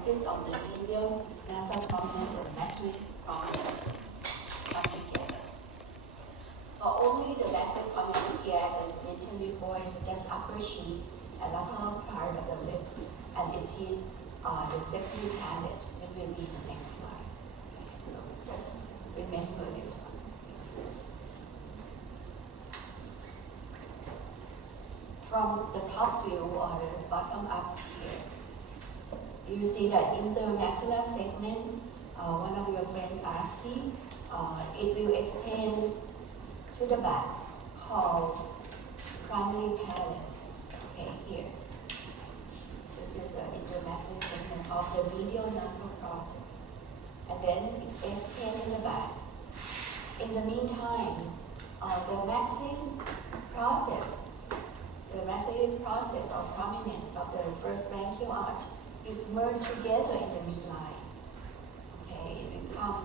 consists of the medial nasal prominence and maxillary prominence come together. But only the maxillary prominence here, as I mentioned before, is just upper cheek and lateral part of the lips, and it is the secondary palate. It will be the next slide. So just remember this one. From the top view or the bottom up here, you see that in the maxilla segment, one of your friends asked me, it will extend to the back, called primary palate. Okay, here. This is the intermaxillary segment of the medial nasal process. And then it's extended in the back. In the meantime, the maxillary process of prominence of the first branchial arch, it merge together in the midline. Okay, it become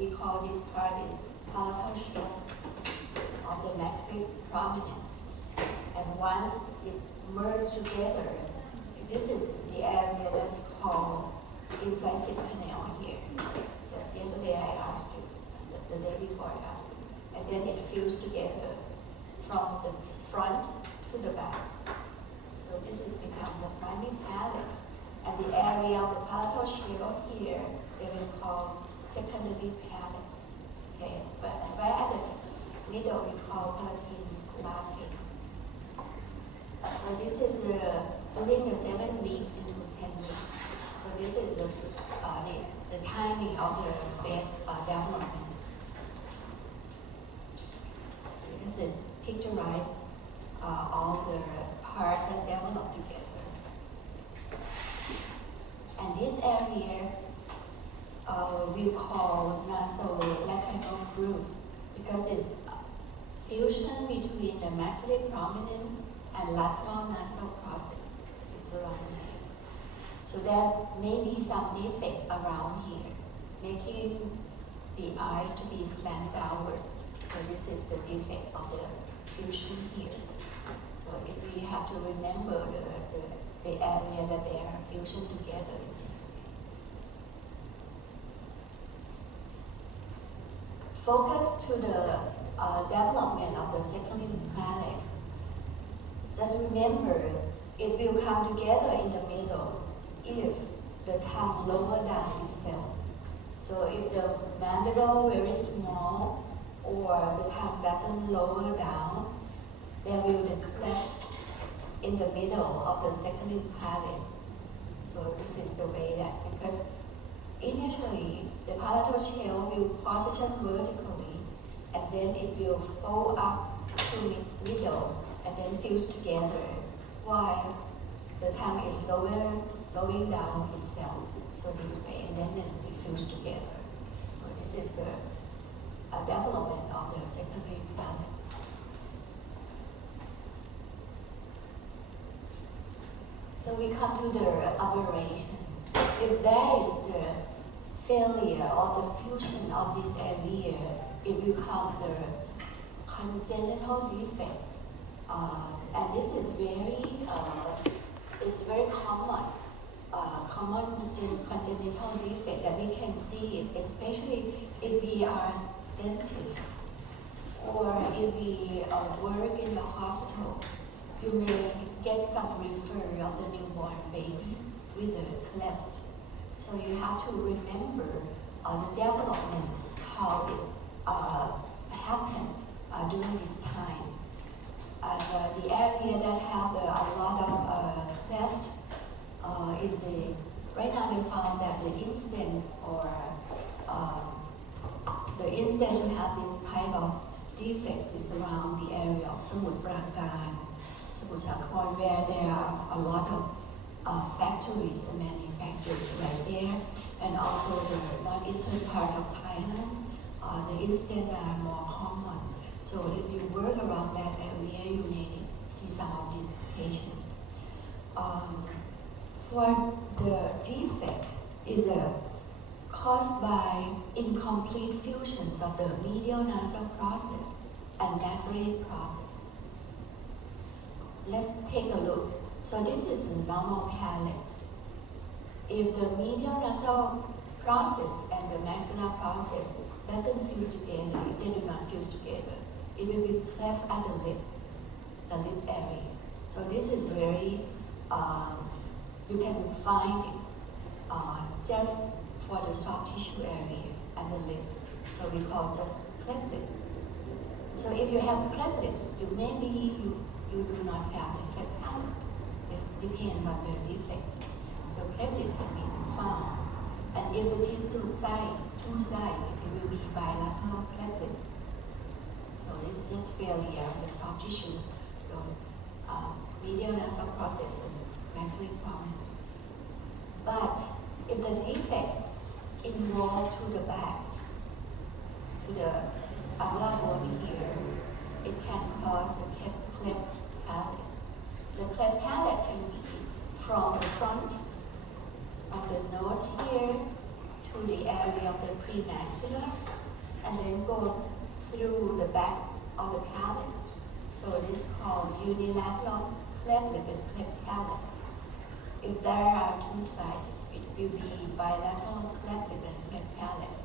we call this part is palatal shelf of the maxillary prominence. And once it merge together, this is the area that's called incisive canal here. Just yesterday I asked you, the day before I asked you. And then it fused together from the front to the back. So this has become the primary palate. And the area of the palatal shelf here, they will call secondary palate. Okay, but right at the middle we call palatine laughing. So this is during the 7 week into 10 weeks. So this is the timing of the face development. This is picturized all the parts that develop together. And this area we call nasolacrimal groove because it's fusion between the maxillary prominence and lateral nasal process is surrounding here. So there may be some defect around here, making the eyes to be slanted outward. So this is the defect of the fusion here. So if we have to remember the area that they are fusion together in this way. Focus to the development of the secondary palate. Just remember, it will come together in the middle if the tongue lower down itself. So if the mandible very small or the tongue doesn't lower down, there will be the cleft in the middle of the secondary palate. So this is the way that, because initially the palatal shell will position vertically and then it will fold up to middle and then fuse together, while the tongue is lowering down itself. So this way, and then it fuse together. So this is the development of the secondary palate. So we come to the aberration. If there is the failure or the fusion of this area, it will become the congenital defect. And this is very common congenital defect that we can see it, especially if we are dentists or if we work in the hospital. You may get some referral of the newborn baby with a cleft. So you have to remember the development, how it happened during this time. The area that have a lot of cleft is right now they found that the incidence to have this type of defects is around the area of Samut Prakan, Samut Sakhon, where there are a lot of factories and manufacturers right there, and also the northeastern part of Thailand. The incidents are more common. So if you work around that area, you may see some of these patients. For the defect is caused by incomplete fusions of the medial nasal process and maxillary process. Let's take a look. So this is normal palate. If the medial nasal process and the maxillar process doesn't fuse together, they do not fuse together, it will be cleft at the lip area. So this is very, you can find it just for the soft tissue area and the lip. So we call just cleft lip. So if you have cleft lip, you do not have the cleft palate. This depends on the defect. So cleft lip can be found. And if it is two-sided, it will be bilateral cleft lip. So this is failure of the soft tissue, the medial nasal process and maxillary prominence. But if the defects involve to the back, to the alveolar bone here, it can cause the cleft palate. The cleft palate can be from the front of the nose here to the area of the premaxilla, and then go through the back of the palate. So this is called unilateral cleft lip and cleft palate. If there are two sides, it will be bilateral cleft lip and cleft palate.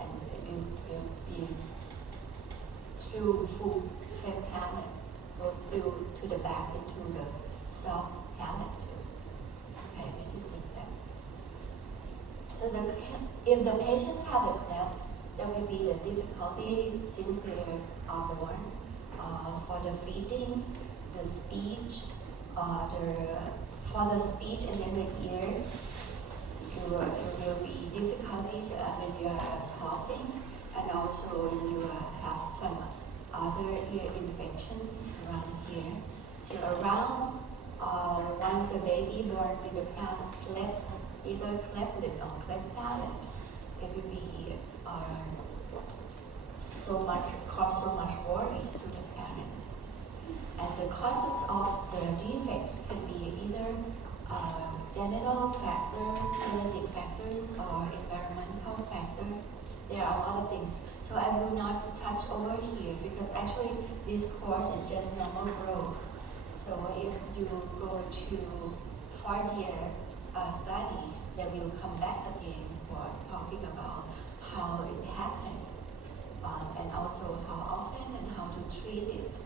And it will be through full cleft palate, go through to the back into the soft palate too. Okay, this is the cleft. So if the patients have a cleft, there will be the difficulty since they are born for the feeding, the speech, for the speech and then the ear. You will be difficulties when you are talking, and also when you have some other ear infections around here. So around once the baby born with a cleft, either cleft lip or cleft palate, it will be cause so much worries to the parents. And the causes of the defects can be either genital factor, genetic factors, or environmental factors. There are a lot of things. So I will not touch over here because actually this course is just normal growth. So if you go to 4-year studies, then we'll come back again for talking about how it happens, and also how often and how to treat it,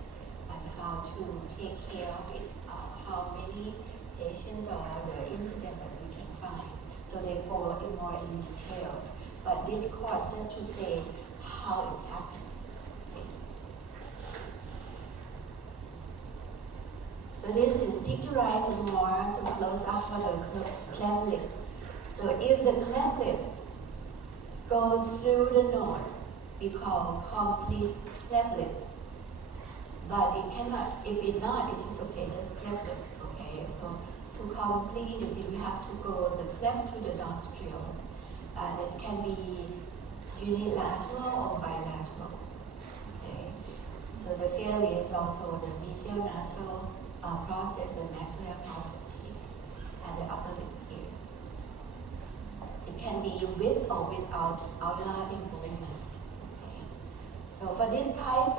and how to take care of it, how many patients or the incidents that we can find. So they go in more in details. But this course just to say how it happens. Okay. So this is picturized more to close up for the cleft lip. So if the cleft lip goes through the nose, we call complete cleft lip. But it cannot, if it's not, it is okay, just cleft lip. Okay, so to complete it, you have to go the cleft to the nostril. And it can be unilateral or bilateral. Okay, so the failure is also the mesial nasal process and maxillary process here, and the upper lip here. It can be with or without alveolar involvement. Okay. So for this type,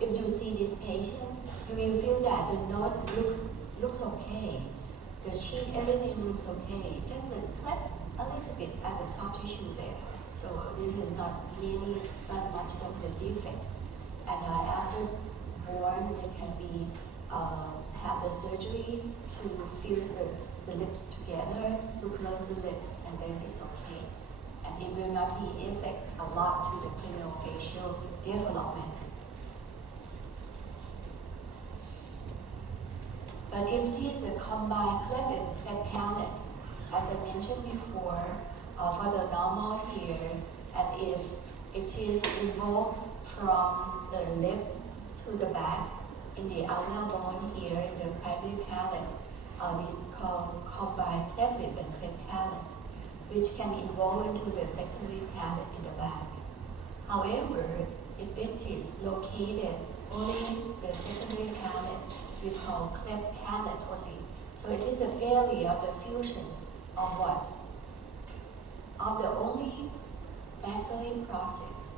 if you see these patients, you will feel that the nose looks okay, the chin, everything looks okay, just the cleft a little bit at the soft tissue there. So this is not really that much of the defects. And after born, they can be have the surgery to fuse the lips together, to close the lips, and then it's okay. And it will not be affect a lot to the craniofacial development. But if it is the combined cleft palate, as I mentioned before, for the normal here, and if it is involved from the lip to the back, in the alveolar bone here, in the primary palate, we call combined cleft lip and cleft palate, which can involve into the secondary palate in the back. However, if it is located only in the secondary palate, we call cleft palate only. So it is the failure of the fusion of what? Of the only maxillary process.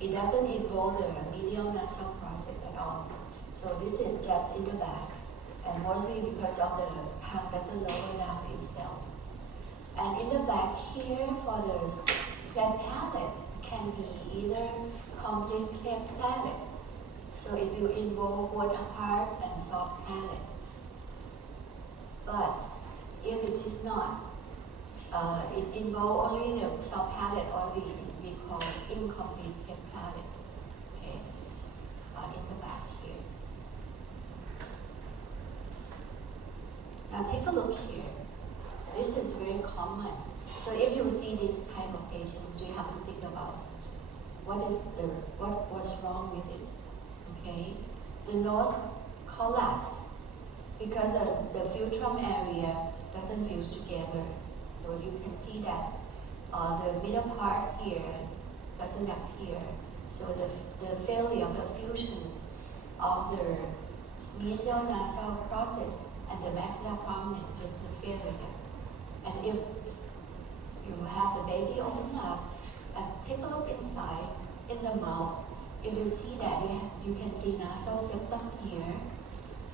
It doesn't involve the medial nasal process at all. So this is just in the back. and mostly because of the tongue doesn't lower down itself. And in the back here, for the cleft palate, can be either complete cleft palate, so it will involve both hard and soft palate. But if it is not, it involves only the soft palate only, we call incomplete cleft palate. Okay, this is in the back here. Now take a look here. This is very common. So if you see this type of patients, you have to think about what's wrong with it. Okay, the nose collapse because the philtrum area doesn't fuse together. So you can see that the middle part here doesn't appear. So the failure of the fusion of the mesial nasal process and the maxilla prominence is just a failure. And if you have the baby open up and take a look inside in the mouth, you will see that you can see nasal septum here,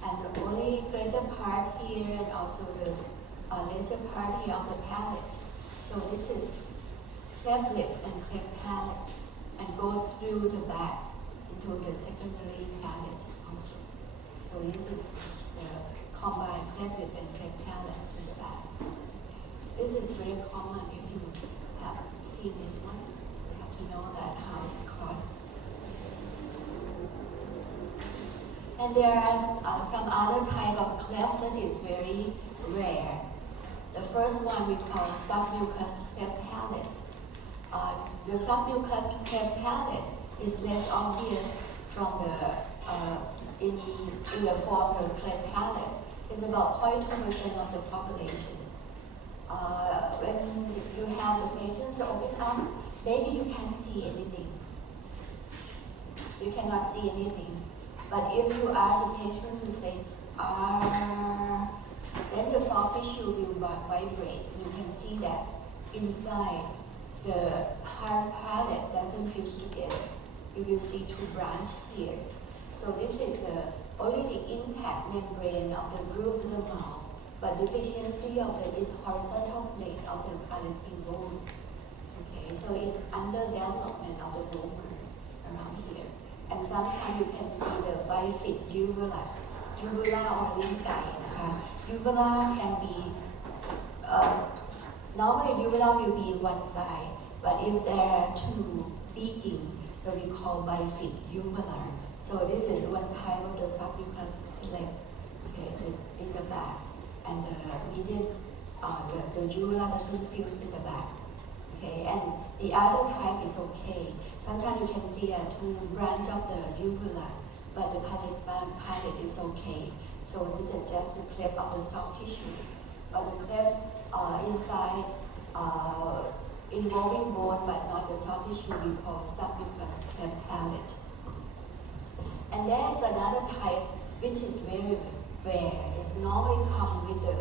and the only greater part here, and also this lesser part here of the palate. So this is cleft lip and cleft palate, and go through the back into the secondary palate also. So this is the combined cleft lip and cleft palate to the back. This is very common. If you have seen this one, you have to know that how it's caused. And there are some other type of cleft that is very rare. The first one we call submucous cleft palate. The submucous cleft palate is less obvious from the in the form of cleft palate. It's about 0.2% of the population. When you have the patients open up, maybe you can't see anything. You cannot see anything. But if you ask the patient to say, then the soft tissue will vibrate. You can see that inside the hard palate doesn't fuse together. You will see two branches here. So this is only the intact membrane of the groove of the mouth, but deficiency of the horizontal plate of the palatal bone. Okay, so it's under development of the bone around here. And sometimes you can see the bifid uvula or lymphi. Uvula can be, normally uvula will be one side, but if there are two beating, so we call bifid uvula. So this is one type of the submucous leg. Okay, so in the back, and the median, the uvula doesn't fuse in the back. Okay, and the other type is okay. Sometimes you can see two branches of the uvula, but the palate is okay. So this is just the cleft of the soft tissue. But the cleft inside involving bone but not the soft tissue we call submucous cleft palate. And there is another type which is very rare. It's normally come with the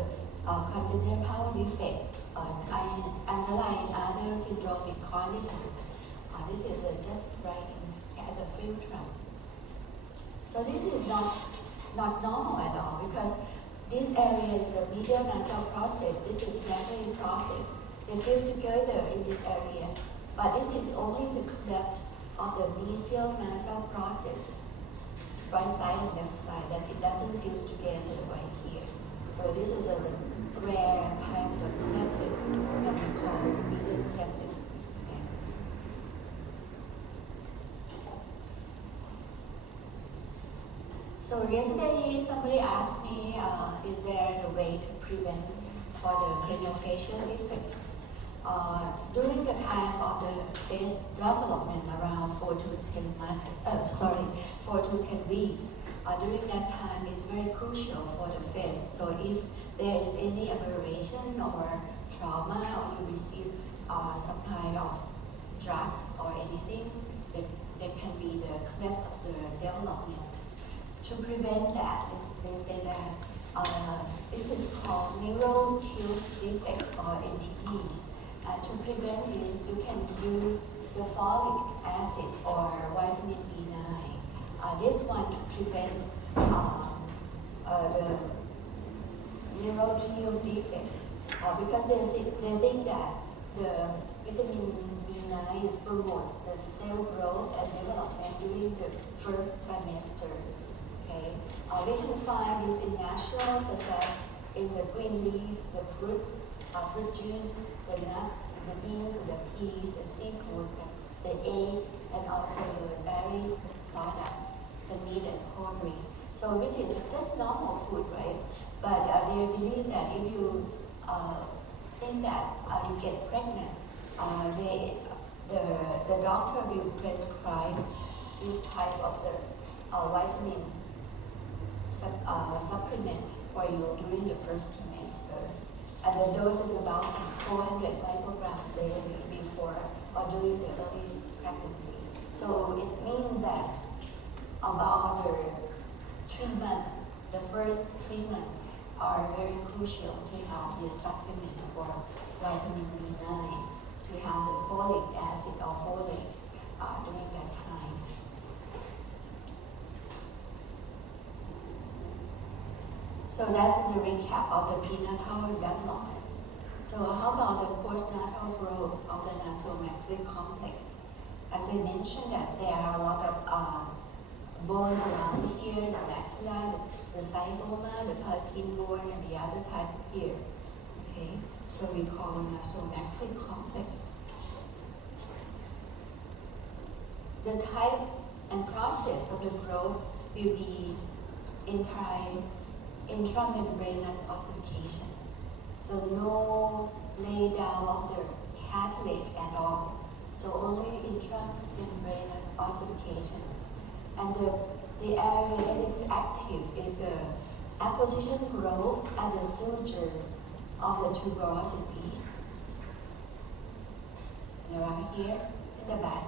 congenital defect underlying other syndromic conditions. This is just right at the philtrum. So this is not normal at all, because this area is a medial nasal process. This is naturally process. They fuse together in this area, but this is only the cleft of the mesial nasal process, right side and left side, that it doesn't fuse together right here. So this is a rare type of cleft that we call medial cleft. So yesterday somebody asked me, is there a way to prevent for the craniofacial defects? During the time of the face development, around 4 to 10 months, 4 to 10 weeks, during that time is very crucial for the face. So if there is any aberration or trauma, or you receive some kind of drugs or anything, that can be the cleft of the development. To prevent that, they say that this is called neural tooth defects or NTDs. To prevent this, you can use the folic acid or vitamin B9. This one to prevent neurotransmitter defects because they think that the vitamin B9 promotes the cell growth and development during the first trimester. Okay, we can find this in natural, such as in the green leaves, the fruits, fruit juice, the nuts, the beans, the peas, and seafood, the egg, and also the dairy products, the meat and poultry. So which is just normal food, right? But they believe that if you think that you get pregnant, the doctor will prescribe this type of the vitamin supplement for you during the first trimester. And the dose is about 400 micrograms daily before or during the early pregnancy. So it means that about the 3 months, the first 3 months are very crucial to have the supplement for vitamin B9, to have the folic acid or folate during that time. So that's the recap of the prenatal development. So how about the postnatal growth of the nasomaxillary complex? As I mentioned, that there are a lot of bones around here, the maxilla, the zygoma, the palatine bone, and the other type here. Okay, so we call nasomaxillary complex. The type and process of the growth will be intramembranous ossification. So no lay down of the cartilage at all. So only intramembranous ossification. And the area that is active is the apposition growth at the suture of the tuberosity. Right here in the back,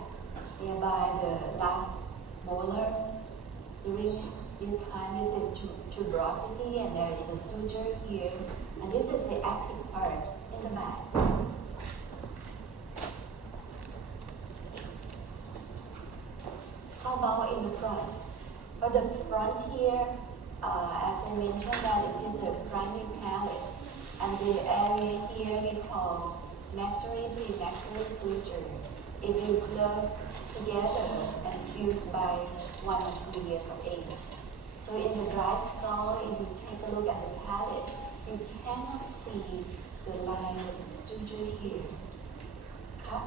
nearby the last molars. During this time, this is tuberosity, and there is the suture here, and this is the active part in the back. How about in the front? For the front here, as I mentioned, that it is a primary palate, and the area here we call maxillary premaxillary suture. It will close together and fused by 1 or 2 years of age. So in the dry skull, if you take a look at the palate, you cannot see the line of the suture here. Cut.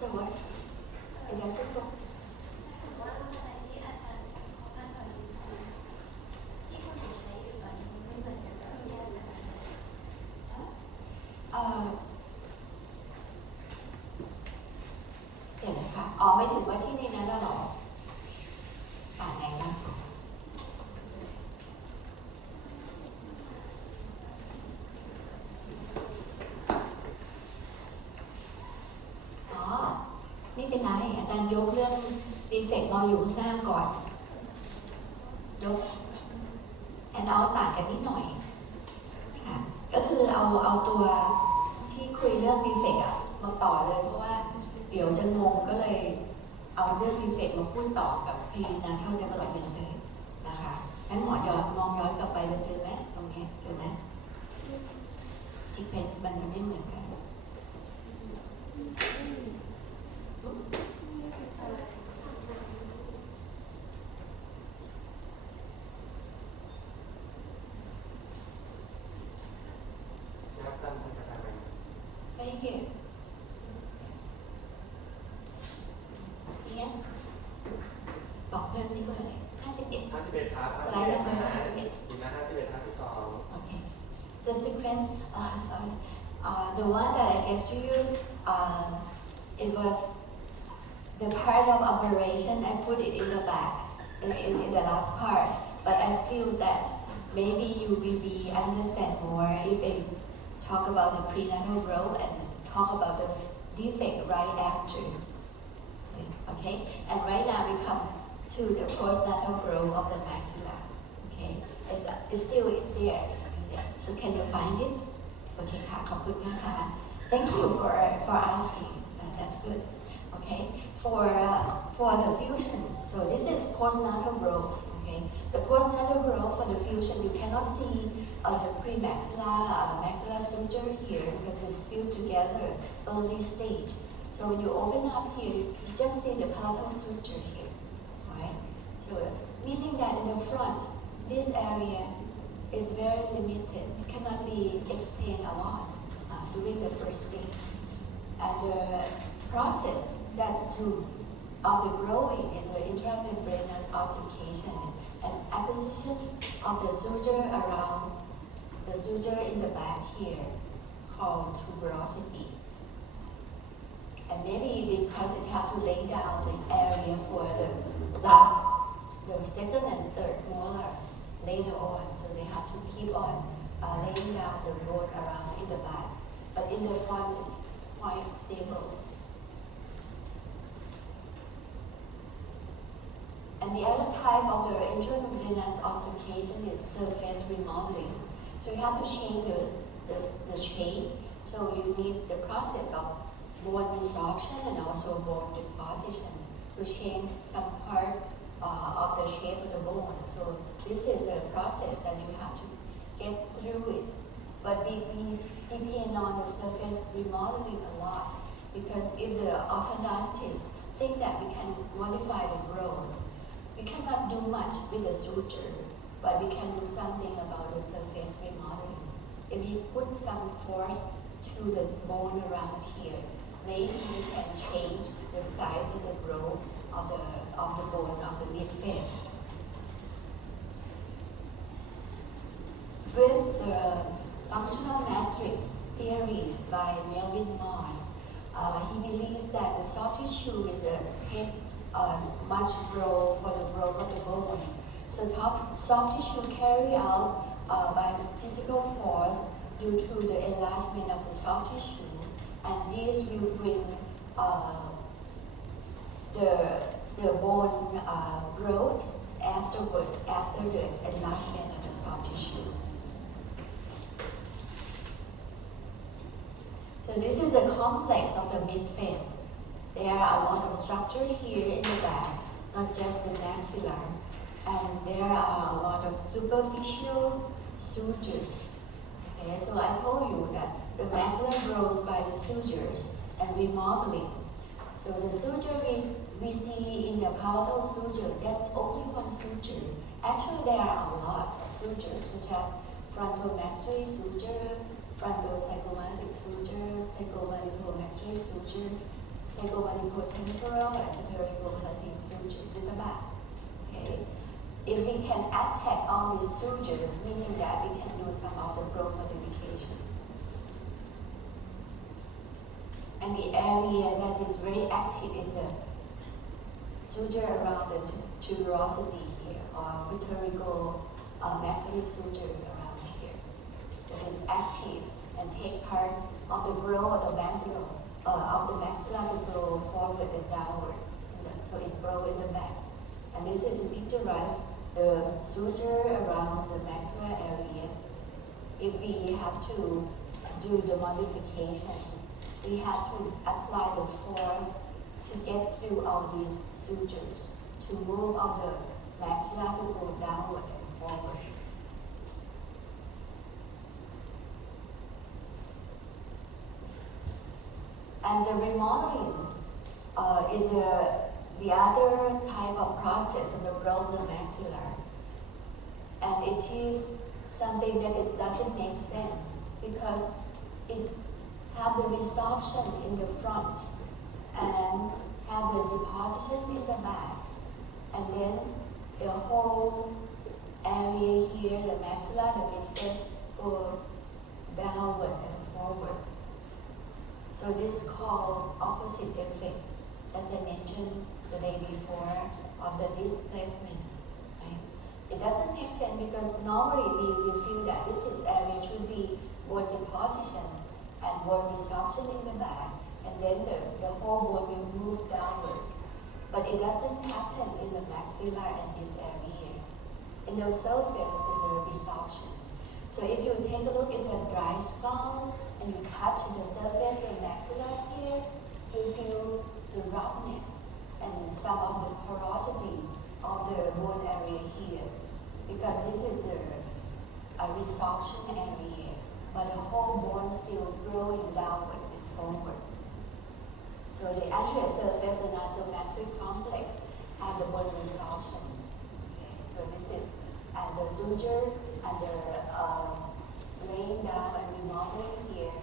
So what? It doesn't go.เดี๋ยวนะคะไม่ถึงว่าที่ในนั้นแล้วหรอป่าไหนนะไม่เป็นไรอาจารย์ยกเรื่องดีเฟกต์มาอยู่ข้างหน้าก่อนยกแอนเอาต่างกันนิดหน่อยค่ะก็คือเอาตัวที่คุยเรื่องดีเฟกต์มาต่อเลยเพราะว่าเดี๋ยวจะงงก็เลยเอาเรื่องดีเฟกต์มาพูดต่อกับ prenatal development เลยนะคะงั้นหมอมองย้อนกลับไปแล้วเจอไหมตรงนี้เจอไหม sequence มันจะไม่เหมือนกันบอกเพื่อนซิว่าอะไร51ครับสไลด์number 51หน้า51 52 Okay. The sequence, sorry, the one that I gave to you, it was the part of operation. I put it in the back, in the last part. But I feel that maybe you will be understand more if I talk about the prenatal growth and talk about the defect right after. Okay, and right now we come to the postnatal growth of the maxilla. Okay, it's still there. So can you find it? Okay, ค่ะขอบคุณนะคะ Thank you for asking. That's good. Okay, for the fusion. So this is postnatal growth. Okay. cannot see the premaxillar maxillar suture here because it's fused together early stage. So when you open up here, you just see the palatal suture here, right? So meaning that in the front, this area is very limited. It cannot be extended a lot during the first stage. And the process of the growing is the intramembranous ossification and acquisition of the suture around the suture in the back here, called tuberosity. And maybe because it has to lay down the area for the second and third molars later on, so they have to keep on laying down the bone around in the back. But in the front, it's quite stable. And the other type of the intramembranous ossification is surface remodeling. So you have to change the shape. So you need the process of bone resorption and also bone deposition to change some part of the shape of the bone. So this is a process that you have to get through it. But we depend on the surface remodeling a lot, because if the orthodontists think that we can modify the growth, we cannot do much with the suture, but we can do something about the surface remodeling. If we put some force to the bone around here, maybe we can change the size of the growth of the bone of the mid-face. With the functional matrix theories by Melvin Moss, he believed that the soft tissue is much growth for the growth of the bone. So soft tissue carry out by physical force due to the enlargement of the soft tissue, and this will bring the bone growth afterwards, after the enlargement of the soft tissue. So this is the complex of the mid-face. There are a lot of structure here in the back, not just the maxillar, and there are a lot of superficial sutures. Okay, so I told you that the maxilla grows by the sutures and remodeling. So the suture we see in the palatal suture, that's only one suture. Actually, there are a lot of sutures, such as frontal maxillary suture, frontal zygomatic suture, zygomatic-maxillary suture, zygomatic-temporal, and pterygopalatine sutures in the back. Okay? If we can attack all these sutures, meaning that we can do some of the growth modification. And the area that is very active is the suture around the tuberosity here, or pterygo-maxillary suture around here. That is active and take part of the growth of the maxilla, to grow forward and downward. So it grows in the back. And this is picturized the suture around the maxilla area. If we have to do the modification, we have to apply the force to get through all these sutures, to move all the maxilla to go downward and forward. And the remodeling is the other type of process of the growth of the maxillar. And it is something that doesn't make sense, because it have the resorption in the front and have the deposition in the back. And then the whole area here, the maxilla, the mid-face, go downward and forward. So this is called opposite effect, as I mentioned the day before, of the displacement. Right? It doesn't make sense, because normally we feel that this area should be bone deposition and bone resorption in the back, and then the whole bone will move downward. But it doesn't happen in the maxilla and this area. In the surface is a resorption. So if you take a look at the dry skull and you cut to the surface and maxilla here, you feel the roughness and some of the porosity of the bone area here, because this is resorption area, but the whole bone still growing downward and forward. So the anterior surface and nasogastric complex have the bone resorption. Okay, so this is the suture and the laying down and remodeling here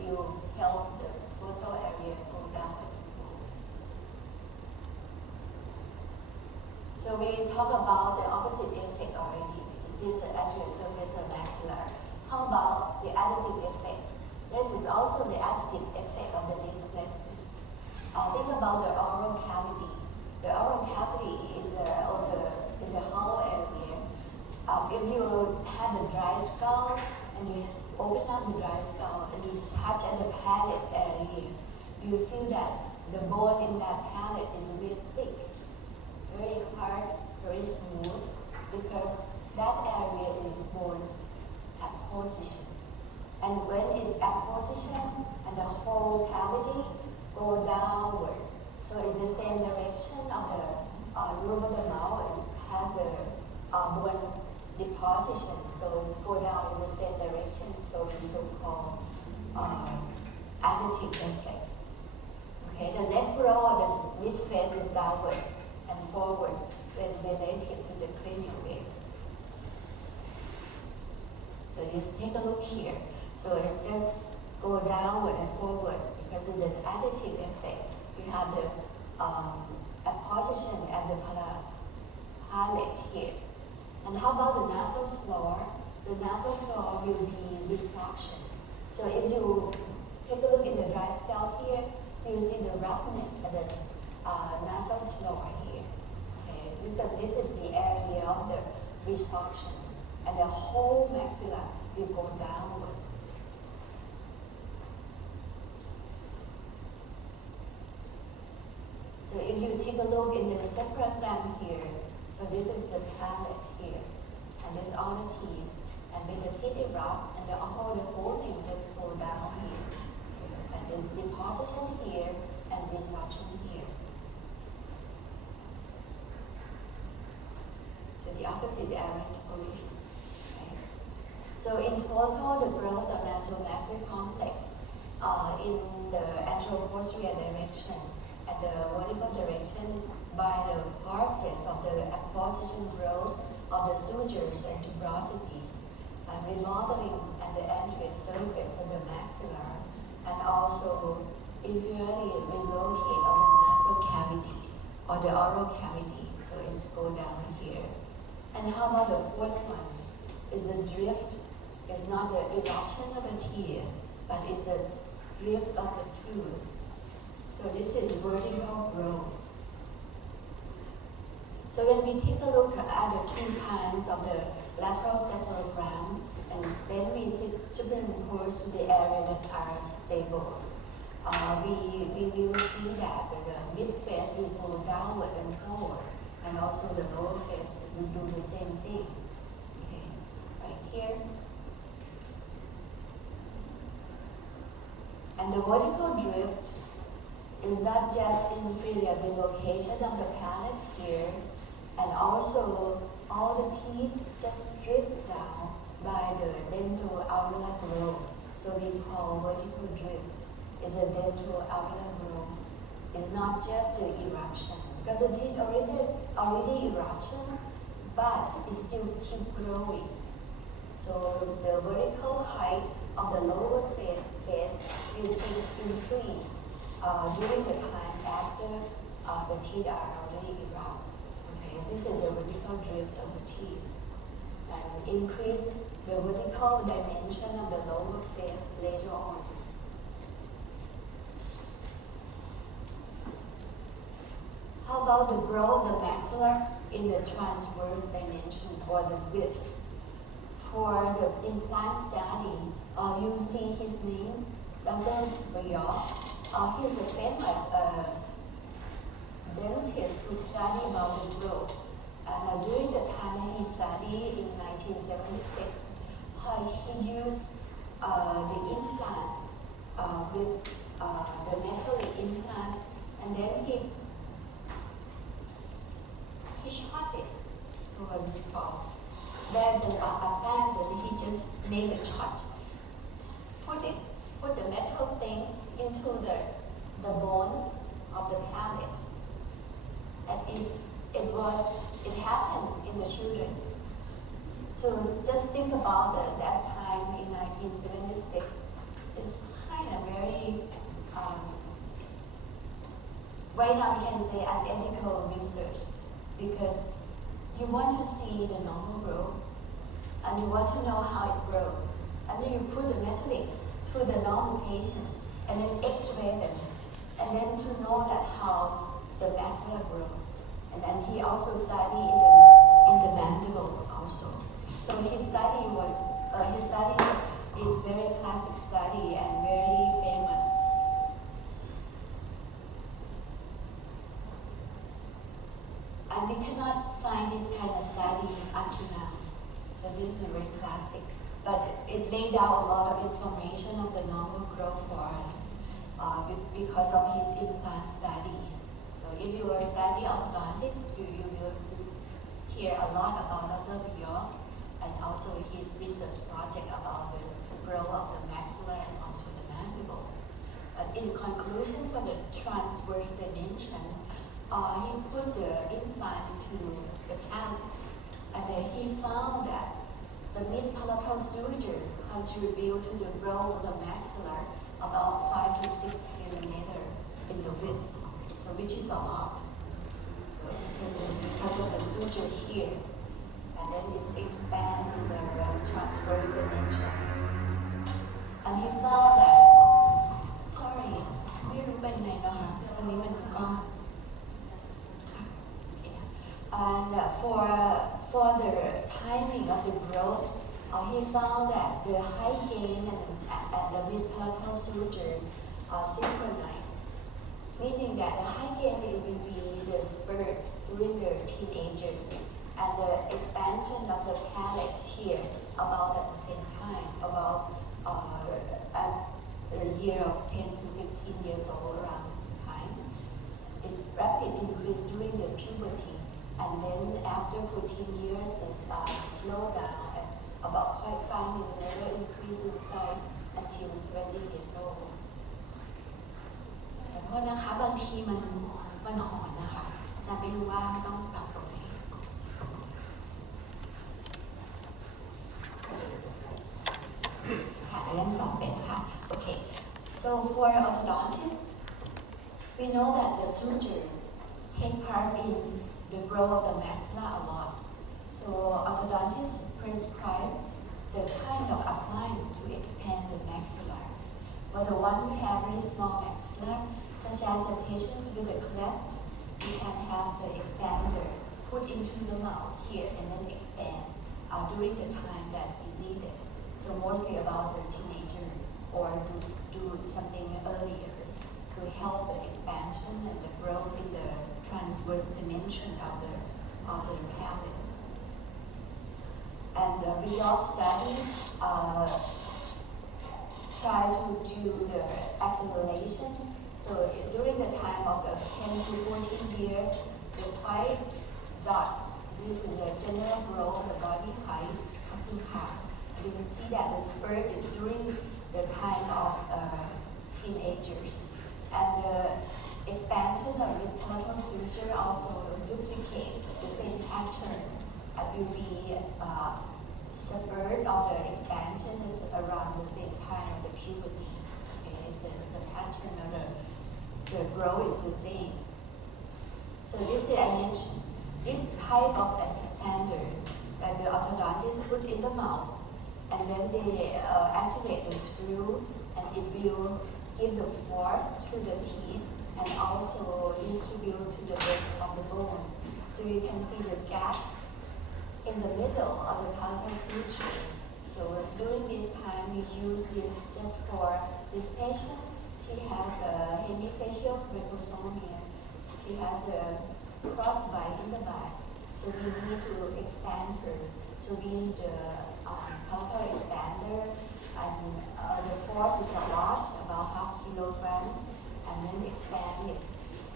will help the total area go downward and forward. So we talk about the opposite effect already. Is this the anterior surface or maxilla? How about the additive effect? This is also the additive effect of the displacement. Think about the oral cavity. The oral cavity is in the hollow area. If you have a dry skull and you open up the dry skull and you touch at the palate area, you feel that the bone in that palate is really thick, very hard, very smooth, because that area is bone apposition. And when it's apposition and the whole cavity go downward, so it's the same direction of the roof of the mouth has the bone deposition, so it's go down in the same direction, so it's so-called additive effect. Okay, the neck brow or the mid face is downward and forward when related to the cranial base. So just take a look here. So it just go downward and forward because of the additive effect. You have the apposition at the palate here. And how about the nasal floor? The nasal floor will be resorption. So if you take a look in the dry spell here, you see the roughness at the nasal floor here. Okay, because this is the area of the resorption, and the whole maxilla will go downward. So if you take a look in the sacrogram here, so this is the palate here, and this all the teeth, and when the teeth erupt, and the whole thing just go down here, and there's deposition here and resorption here. So the opposite direction. Okay. So in total, the growth of nasogastric complex in the anteroposterior direction and the vertical direction by the process of the apposition growth of the sutures and tuberosities, remodeling and the anterior surface of the maxilla, and also inferiorly relocate of the nasal cavities or the oral cavity. So it's go down here. And how about the fourth one? Is the drift. It's not the eruption of the teeth, but it's the drift of the tooth. So this is vertical growth. So when we take a look at the two kinds of the lateral cephalogram, and then we superimpose to the area that are stables, we will see that the mid face will go downward and forward, and also the lower face will do the same thing. Okay, right here. And the vertical drift is not just inferior relocation of the palate here, and also all the teeth just drift down by the dental-alveolar growth. So we call vertical drift. Is a dental-alveolar growth. It's not just the eruption, because the teeth already eruption, but it still keep growing. So the vertical height of the lower face will be increased during the time after the teeth are already erupted. Okay, this is the vertical drift of the teeth. And increase the vertical dimension of the lower face later on. How about the growth of the maxilla in the transverse dimension or the width? For the implant study, you see his name, Dr. Briot. He's a famous dentist who studied about the growth. And during the time that he studied in 1976, he used the implant with the metallic implant, and then he shot it, what it's called. there's an advance and he just made a chart. Put the metal things into the bone of the palate. And it happened in the children. So just think about that time in 1976. It's kind of very, right now we can say unethical research, because you want to see the normal growth and you want to know how it grows. And then you put the metallic to the normal patients and then x-ray them, and then to know that how the maxilla grows. And then he also studied in the mandible also. So his study is very classic study and very famous. And we cannot find this kind of study up to now. So this is very classic. But it laid out a lot of information of the normal growth for us because of his implant studies. So if you are studying orthodontics, you will hear a lot about Dr. Bjork and also his research project about the growth of the maxilla and also the mandible. In conclusion, for the transverse dimension, he put the implant into the palate, and then he found that the mid-palatal suture contribute to the growth of the maxilla about 5 to 6 millimeter in the width, so which is a lot. So because of the suture here, and then it's expanding the transverse dimension. And he found that, sorry, ไม่รู้เป็นไงนะคะตอนนี้มันก็ And for the timing of the growth, he found that the high gain and the mid-palatal suture are synchronized, meaning that the high gain will be the spurt during the teenagers, and the expansion of the palate here about at the same time, about at the year of 10 to 15 years old, around this time. It rapidly increased during the puberty, and then after 14 years it slowed down at about 0.5 millimeter increase in size until 20 years old. แต่โทษนะคะบางทีมันหอนนะคะแต่ไม่รู้ว่าต้องปรับตรงไหนค่ะเรื่อง2เป็นค่ะ Okay. So for orthodontist, we know that the suture take part in the growth of the maxilla a lot. So orthodontists prescribe the kind of appliance to expand the maxilla. For the one who have very small maxilla, such as the patients with a cleft, you can have the expander put into the mouth here and then expand during the time that we need it. So mostly about the teenager, or do something earlier to help the expansion and the growth in the transverse dimension of the palate. And the Bjork study try to do the acceleration. So during the time of the 10 to 14 years, the white dots, this is the general growth of the body height of the calf. You can see that the spurt is during the time of teenagers. And the expansion of the palatal suture also duplicates the same pattern. It will be spurt of the expansion is around the same time of the puberty. Okay, so the pattern of the growth is the same. So this is I mentioned. This type of expander that the orthodontist put in the mouth, and then they activate the screw, and it will give the force to the teeth and also distribute to the base of the bone. So you can see the gap in the middle of the palatal suture. So during this time, we use this just for this patient. She has a hemifacial microsomia. She has a frostbite in the back. So we need to expand her. So we use the palatal expander, and the force is a lot, about 0.5 kilograms, and then expand it.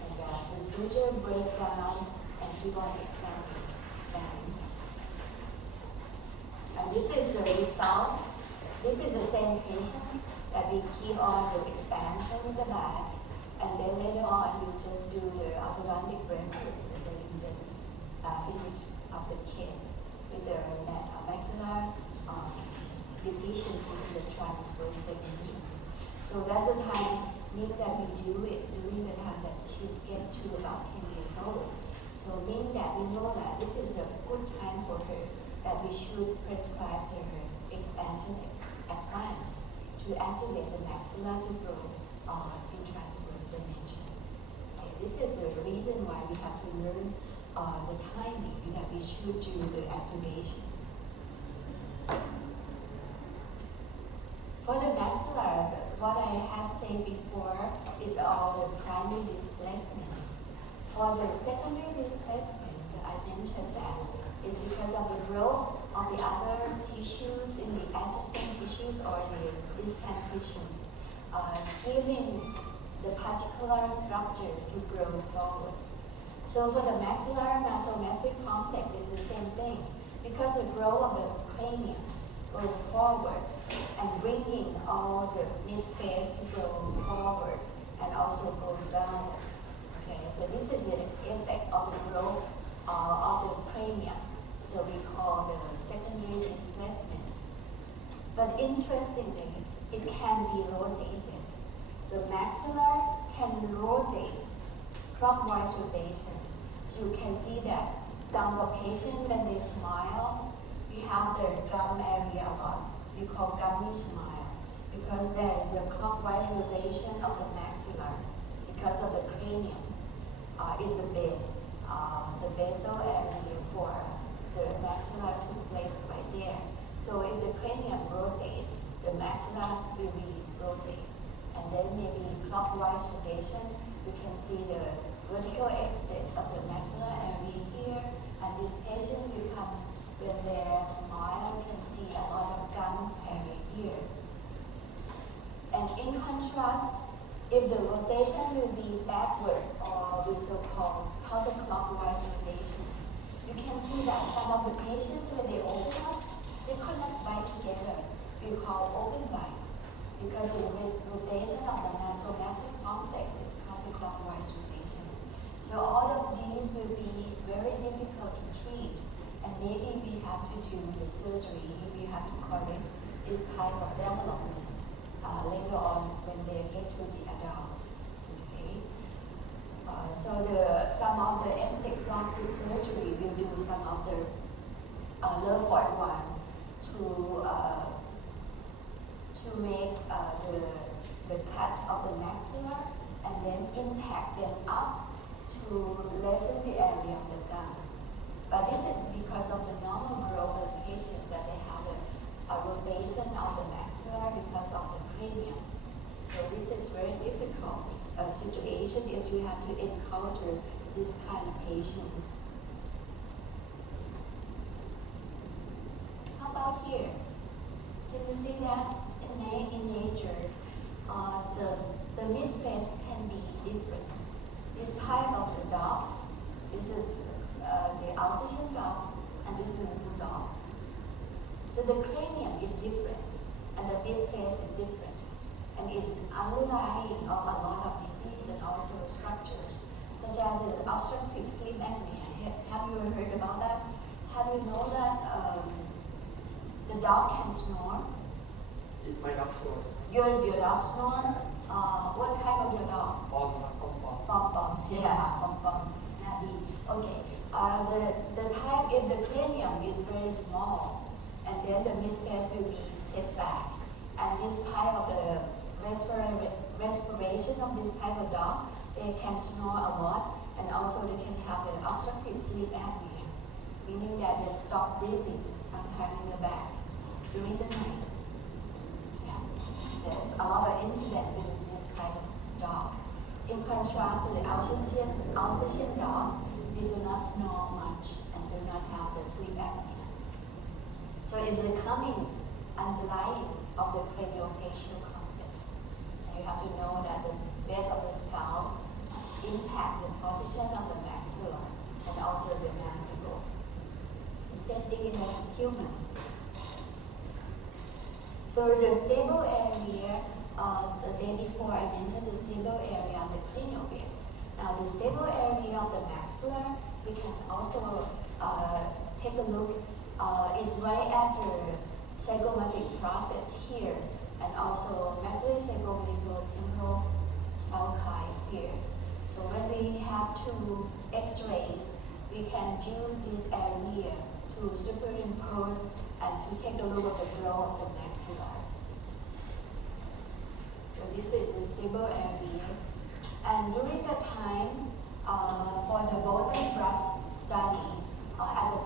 And the suture break down and keep on expanding. same patients that we keep on the expansion in the back, and then later on you just do the orthodontic braces, and then you just finish up the case with the maxillar deficiency in the transverse technique. So that's the time meaning that we do it during the time that she's get to about 10 years old. So meaning that we know that this is a good time for her, that we should prescribe her expansion appliance to activate the maxilla to grow in transverse dimension. Okay, this is the reason why we have to learn the timing that we should do the activation. For the maxilla, what I have said before is all the primary displacement. For the secondary displacement, I mentioned that is because of the growth of the other tissues in the adjacent tissues or the distant tissues, giving the particular structure to grow forward. So for the maxillary nasomaxic complex, it's the same thing, because the growth of the cranium goes forward and bringing all the mid-face to go forward and also go downward. Okay, so this is the effect of the growth of the cranium. So we call the secondary displacement. But interestingly, it can be rotated. The maxilla can rotate clockwise rotation. So you can see that some of patients, when they smile, we have the gum area a lot. We call gummy smile because there is a clockwise rotation of the maxilla because of the cranium is the base. The basal area for the maxilla took place right there. So if the cranium rotates, the maxilla will be rotate. And then maybe clockwise rotation, you can see the vertical axis of the maxilla area here. And these patients will come when they smile, you can see a lot of gum area here. And in contrast, if the rotation will be backward or with so-called counterclockwise rotation, you can see that some of the patients, when they open up, they connect bite together. We call open bite because the rotation of the nasomaxic complex is counterclockwise rotation. So all of these will be very difficult to treat, and maybe we have to do the surgery if we have to correct this type of development later on when they get to the adult. Okay. So some of the aesthetic plastic surgery will do some of the Lefort one to make the cut of the maxilla and then impact them up to lessen the area of the gum. But this is because of the normal growth of the patient that they have a rotation of the maxilla because of the cranium. So this is very difficult situation if you have to encounter this kind of patients. How about here? Can you see that in nature, the mid-face can be different. This type of the dogs, this is the Alsatian dogs, and this is the blue dogs. So the cranium is different, and the mid-face is different, and is underlying of a lot of disease and also structures, such as the obstructive sleep apnea. Have you heard about that? Have you know that the dog can snore? My dog snores. Your dog snore? What kind of your dog? Pom-pom. Yeah, pom-pom. Nabi. Okay. The type, if the cranium is very small, and then the mid-face will be set back, and this type of the respiration of this type of dog, they can snore a lot, and also they can have the obstructive sleep apnea, meaning that they stop breathing sometime in the back during the night. Yeah. There's a lot of incidents in this type of dog. In contrast to the Alsatian dog, they do not snore much and do not have the sleep apnea. So it's the coming underlying of the craniofacial complex. And you have to know that the base of the skull impact the position of the maxilla and also the mandible. The same thing in the human. So So the stable area, the day before I mentioned the stable area of the cranial base. Now the stable area of the maxilla, we can also take a look, is right after zygomatic process here, and also maxillary zygomatic temporal sulci here. So when we have two X-rays, we can use this area to superimpose and to take a look at the growth of the maxilla. So this is the stable area. And during the time for the Bolton brush study at the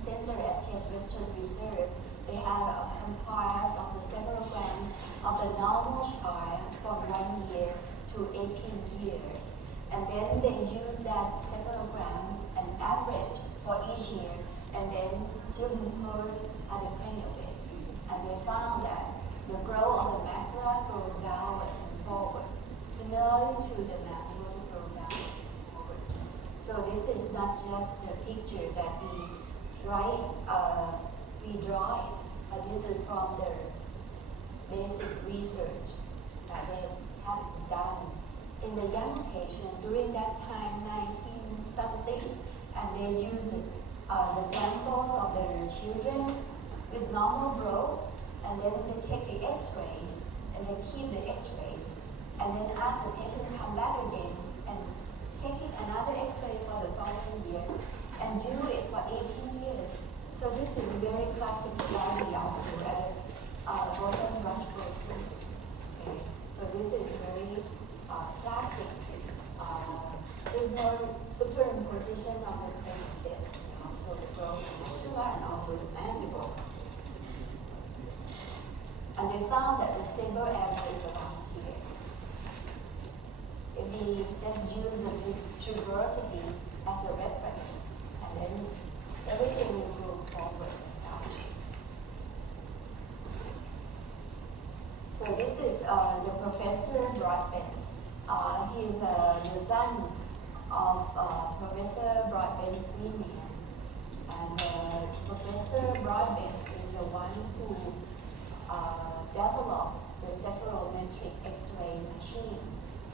center at Case Western Reserve, they have comparisons of the several grams of the normal child from 1 year to 18 years. And then they use that severogram and average for each year, and then superimpose at the cranial base. And they found that the growth of the maxilla goes downward and forward, similarly to the mandible grow downward and forward. So this is not just the picture that we draw it, but this is from the basic research that they have done in the young patient during that time, 19 something, and they used the samples of their children with normal growth, and then they take the X-rays, and they keep the X-rays, and then ask the patient to come back again and take another X-ray for the following year, and do it for 18 years. So this is a very classic study also at Bolton Brush Growth Center. Okay. So this is very classic superimposition of the cranial base, and also the growth of the maxilla and also the mandible. And they found that the stable area is around here. If we just use the tuberosity as a reference, and then everything will go forward and down. So this is the Professor Broadbent. He's the son of Professor Broadbent Sr. And Professor Broadbent is the one who developed the cephalometric X-ray machine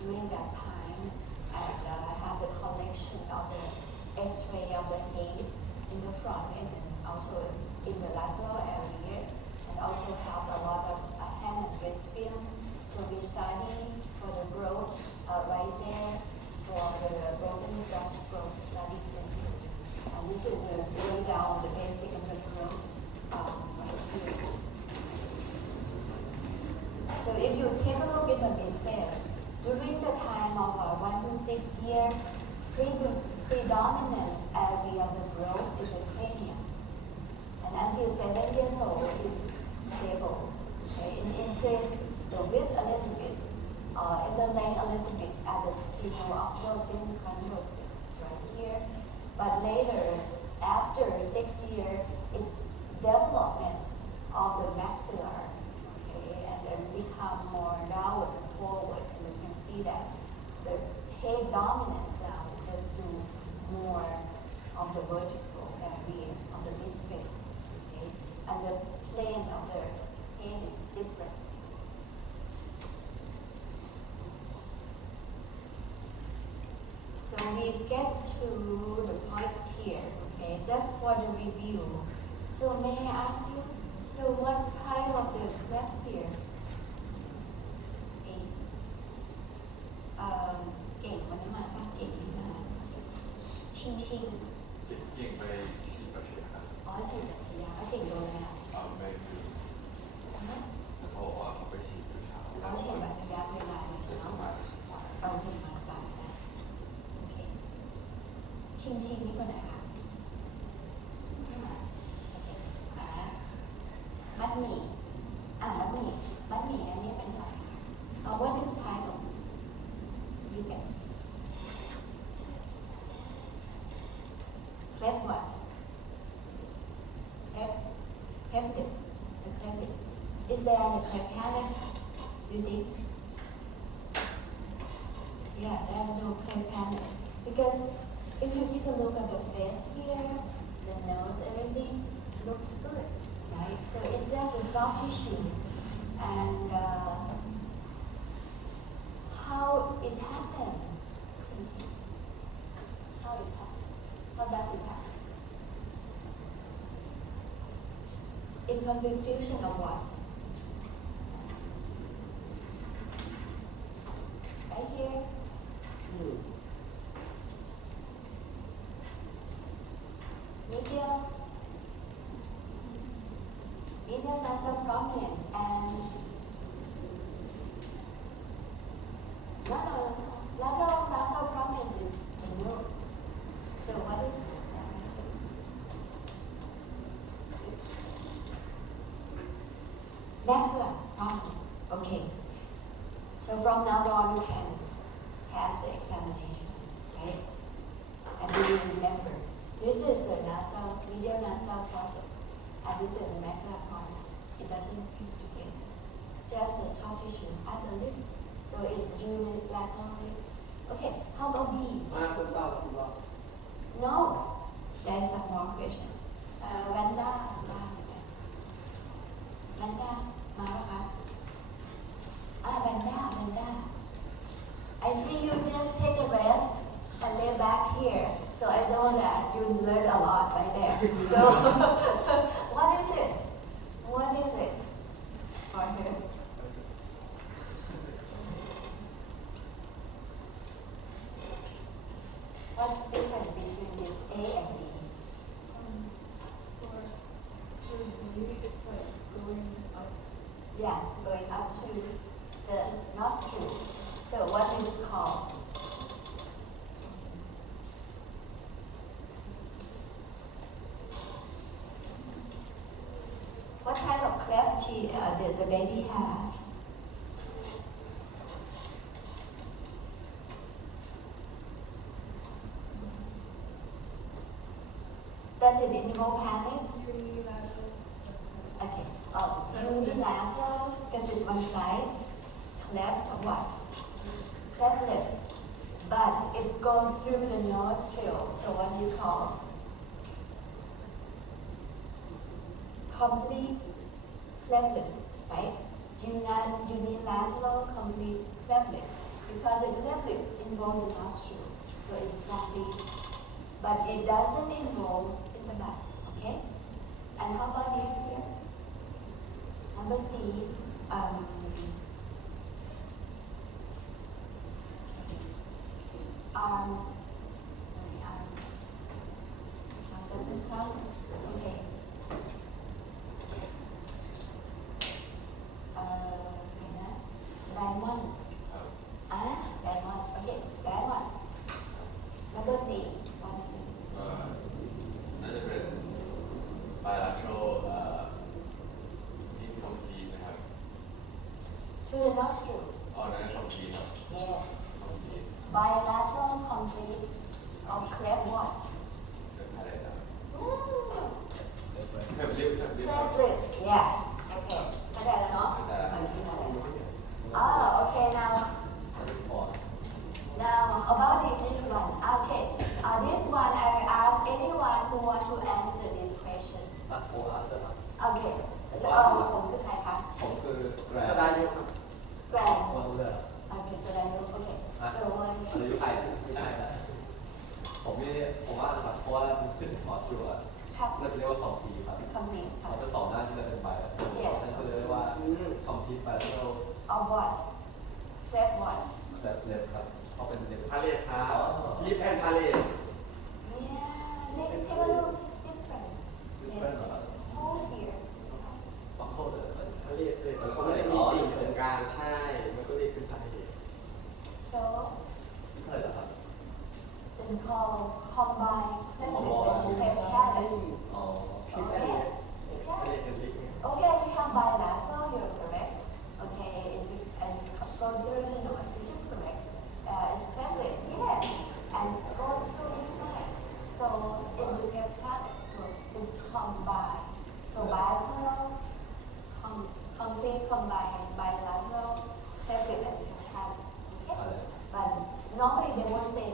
during that time, and have the collection of the X-ray of the head in the front and then also in the lateral area, and also have a lot of hand and wrist film. So we study for the growth right there for the Bolton Brush Growth Study Center. And this is a breakdown of the basic of the growth right here. So if you take a look at the midface, during the time of 1 to 6 years, predominant area of the growth is the cranium. And until 7 years old, it's stable. Okay? It increases the width a little bit, in the length a little bit at the spinocerebellar chondrosis right here. But later, after 6 years, it development of the maxilla, okay, and then become more downward and forward. And you can see that the head dominance now is just do more of the vertical area of the midface, okay, and the plane of the head is different. So we get to the point here, okay, just for the review. So may I ask you, so what kind of the cleft here? King วันนี้มาค่ะเก่งดีมากชิงเก่งไปฉีดปัสสาวะอ๋อฉีดปัสสาวะเก่งโดนเลยอ่ะไม่คือแล้วเขาบอกว่าเขาไปฉีดทุกเช้าเขาฉีดปัสสาวะเวลาเนี่ยเนาะเอาเก่งมาใส่นะโอเคชิงนี่คนไหนคะโอเคมัดหมี่มัดหมี่อันนี้เป็นอะไรคะwhat is title you get cleft what? Cleft lip. The cleft lip. Is there a cleft palate? You think? Yeah, there's no cleft palate. Because if you take a look at the face here, the nose, everything looks good, right? So it's just a soft tissue And how it happened? How it happened? How does it happen? In confusion of what? Right here. Medial nasal prominence and lateral nasal prominence is the nose. So what is it? Maxilla prominence. Okay. So from now on, you can pass the examination, right? And you will remember. This is the medial nasal process, and this is the maxilla prominence. It doesn't fuse together. Just the soft tissue at the lip. So it's unilateral lips. Okay, how about B? No, there is some more questions. Vanda,มาแล้วคะVanda. I see you just take a rest and lay back here. So I know that you learned a lot right there. So what is it? What is it for her? What's the difference between this A and B? For B, it's like going up. Yeah, going up to the nostril. So what is it called? What kind of cleft did the baby have? Does it involve palate? Unilateral. Okay. Unilateral, because it's one side. Cleft or what? Cleft lip. But it goes through the nostril. So what do you call? Complete cleft lip, right? Unilateral complete cleft lip. Because the cleft lip involves the nostril. So it's complete. But it doesn't involve in the back, okay? And how about here? Number C, arm. Doesn't count? Okay. Diamond. Diamond. Okay, diamond. Number C. What is it? น่าจะเป็น bilateral incomplete นะครับ To the nostril. อ๋อนั่น complete ครับ Yes. complete Bilateral complete of cleft what? เกิดอะไรครับ Mm. เพิ่มลิฟต์ครับ Cleft lip. Yeah. Okay. เข้าใจแล้วเนาะ เข้าใจแล้ว Okay, now about this one. Okay. This one I will ask anyone who want to answer this question. ผมอาร์ตครับ Okay. So ผมคือใครคะ ผมคือแกร ส น ดายุครับ Grand. วันเลือก Okay, so then okay. อ่ะ So อายุใครไม่ใช่นะผมว่าครับเพราะว่ามันขึ้นถึงมอสชัวร์ ครับ เราจะเรียกว่าคอมพีครับ complete เขาจะสองด้านที่เราเป็นไปแล้วฉันก็เลยเรียกว่าคอมพีไปแล้วเรา of what? Cleft what? แบบเล็บครับเขาเป็นเล็บ พาเลทครับลิฟแอนพาเลท Yeah. Let me take a look. It's different. เพื่อนเหรอครับ Hold here. บางโคตรเลย พาเลทเลยมันก็ไม่ได้มีติ่งตรงกลางใช่ มันก็เลยเป็นพาเลท So เท่าไหร่เหรอครับ it's called combine. That's Combine. the same pattern. อ๋อ ลิฟแอนเลทพาเลทเป็นลิฟไง Okay, we have bilateral, you're correct. Okay, as go through the nose, which is correct. It's clearly, yes, and go through inside. So it's the same pattern, so it's combined. So bilateral, complete combined, bilateral, clearly and pattern. Okay? But normally they won't say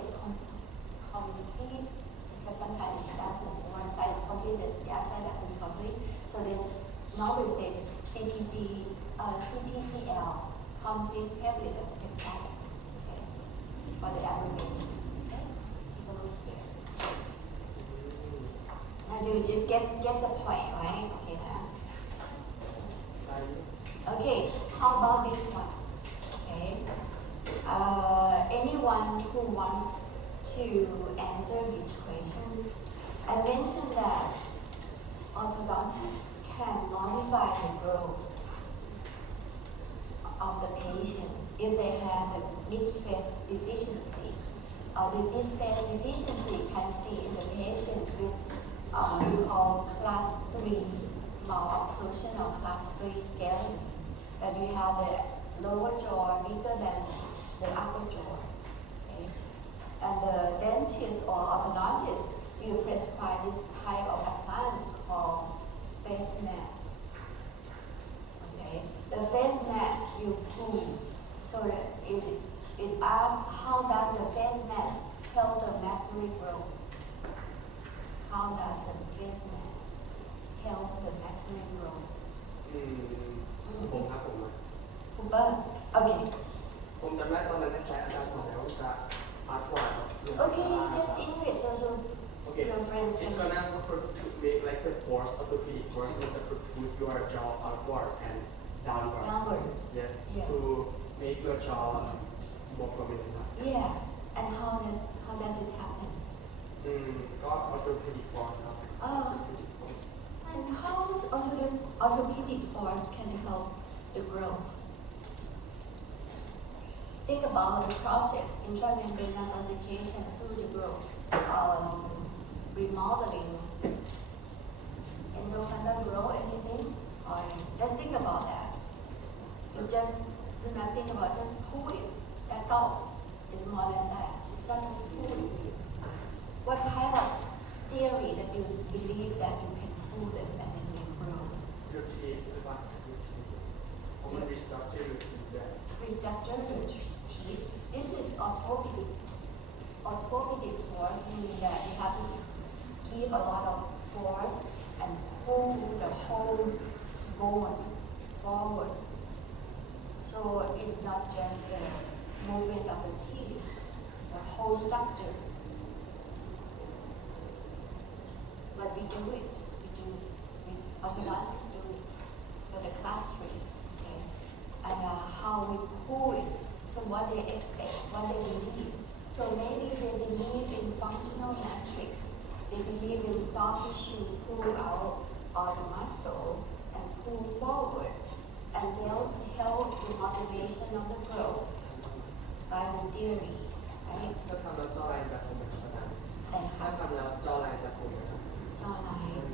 complete because sometimes it doesn't. One side is completed, the other side doesn't complete. So they normally say CTCL, complete capillary tectonic, okay, for the abbreviation. Okay, just a look here. Now you get the point, right? Okay, now. ได้ Okay, how about this one? Okay, anyone who wants to answer this question, I mentioned that orthodontists can modify the growth of the patients if they have the mid-phase deficiency. The mid-phase deficiency can see in the patients with we call class 3 malocclusion or class 3 scaling, that we have the lower jaw bigger than the upper jaw. Okay? And the dentist or orthodontist will prescribe this type of appliance called face mask. Okay? The face mask you pull, so that it asks how does the face mask help the maxillary growth? How does the face mask help the maxillary growth? ผมครับผมอะ Cooper? Okay. ผมจำได้ตอนนั้นได้ใช้อาจารย์บอกแล้วจะอาร์ตกว่าครับ Okay, just English so Okay, your friends it's can gonna make like the force orthopedic force to put your jaw outward and downward. downward. Yes, Yes. to make your jaw more prominent ครับ Yeah. And how does it happen? ก็ orthopedic force ครับ Orthopedic force. And how orthopedic force can help the growth? Think about the process, intramembranous application through the growth, remodeling, endocardial growth, anything? Or just think about that. You just do not think about just pull it. That's all. It's more than that. It's not just pull it. What kind of theory that you believe that you can pull them and then they grow? your teeth หรือว่า your teeth เพราะมัน restructure your teeth ได้ Restructure your teeth. This is orthopedic. Orthopedic force meaning that you have to give a lot of force and pull the whole bone forward. So it's not just the movement of the teeth, the whole structure. But we do it. We orthodontists do it for the class 3. Okay? And how we pull it. So what they expect, what they believe. So maybe they believe in functional matrix. They believe in soft tissue pull out all the muscle and pull forward. And they'll help the motivation of the growth by the theory. Right? ถ้าทำแล้วจอลายจะคมไหมครับอาจารย์ And ถ้า how ทำแล้วจอลายจะคมไหมครับ jawline.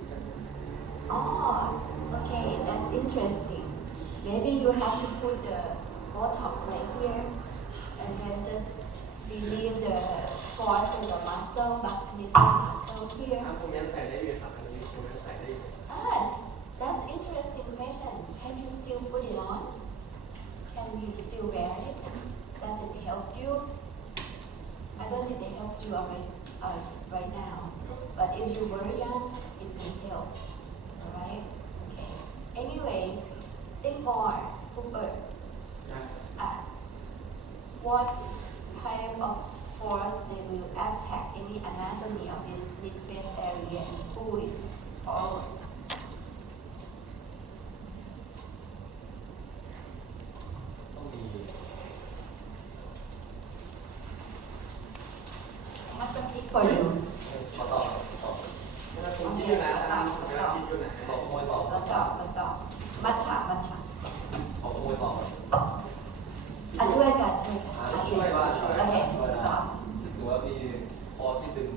Oh, okay, that's interesting. Maybe you have to put the Botox right here and then just relieve the force in the muscle, maxillary muscle here. ทำผมยังใส่ได้อยู่ครับอันนี้ผมยังใส่ได้อยู่ Ah, that's interesting question. Can you still put it on? Can you still wear it? Does it help you? I don't think it helps you already, right now. But if you were young, it will help. Alright? Okay. Anyway, think more. Cooper. นะ What type of force they will attack any anatomy of this mid-face area and pull it forward? ต้องมี I have to pick for you. ขอตอบ ถ้าผมคิดอยู่นะอาจารย์ผมกำลังคิดอยู่นะ ขอขโมยตอบ Matcha. Matcha. ขอขโมยตอบ ช่วยกัน ช่วยว่าช่วย โอเคตอบ ถือว่ามี force ที่ดึง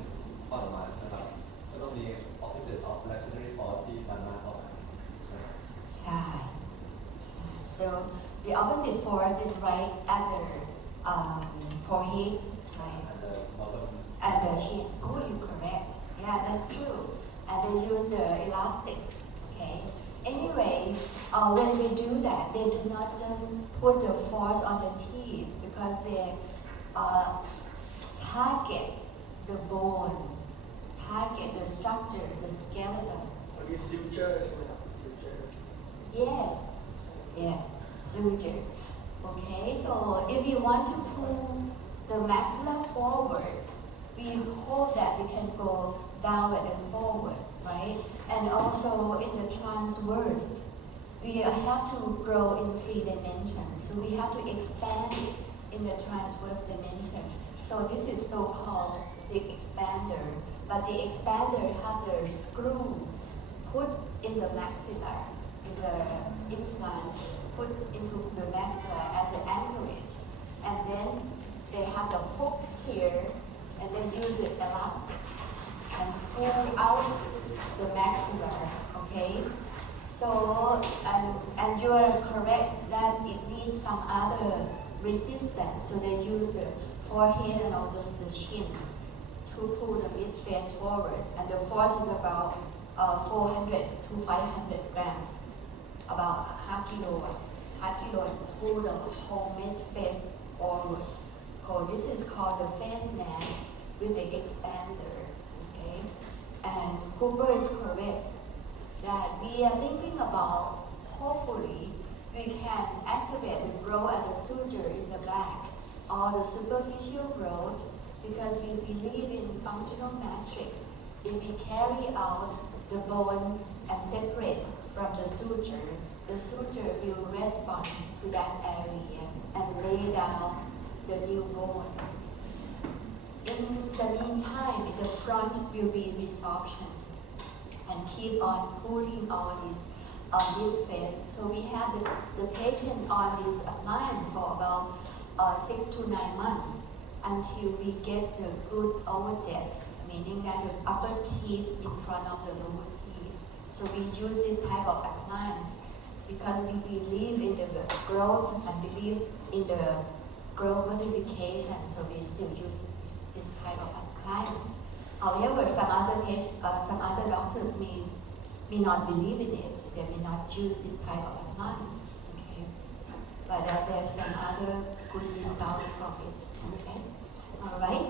ฟันออกมานะครับก็ต้องมี opposite of reactionary force ที่ดันหน้าออกมา ใช่ So the opposite force is right at the forehead, right? and the bottom And the chin. Oh, you're correct. Yeah, that's true. And they use the elastics. Okay. Anyway, when we do that, they do not just put the force on the teeth because they target the bone, target the structure, the skeleton. วันนี้ซิลเจอร์ใช่ไหมครับซิลเจอร์ Yes, suture. Okay, so if you want to pull the maxilla forward, we hope that we can go downward and forward, right? And also in the transverse, we have to grow in 3 dimensions. So we have to expand it in the transverse dimension. So this is so-called the expander. But the expander has the screw put in the maxilla, is an implant put into the maxilla as an anchorage. And then they have the hook here, and then use the elastics and pull out the maxilla, okay? So, and you are correct that it needs some other resistance. So they use the forehead and also the chin to pull the mid face forward. And the force is about 400 to 500 grams, about half kilo to pull the whole mid face forward. So this is called the face mask with the expander, okay? And Cooper is correct that we are thinking about, hopefully, we can activate the growth and the suture in the back, or the superficial growth, because we believe in functional matrix. If we carry out the bones and separate from the suture will respond to that area and lay down the new bone. In the meantime, in the front will be resorption and keep on pulling all this mid face. So we have the patient on this appliance for about 6 to 9 months until we get the good overjet, meaning that the upper teeth in front of the lower teeth. So we use this type of appliance because we believe in the growth and believe in the growth modification. So we still use this type of appliance. However, some other doctors may not believe in it. They may not use this type of appliance. Okay, but there's some other good results from it. Okay, all right.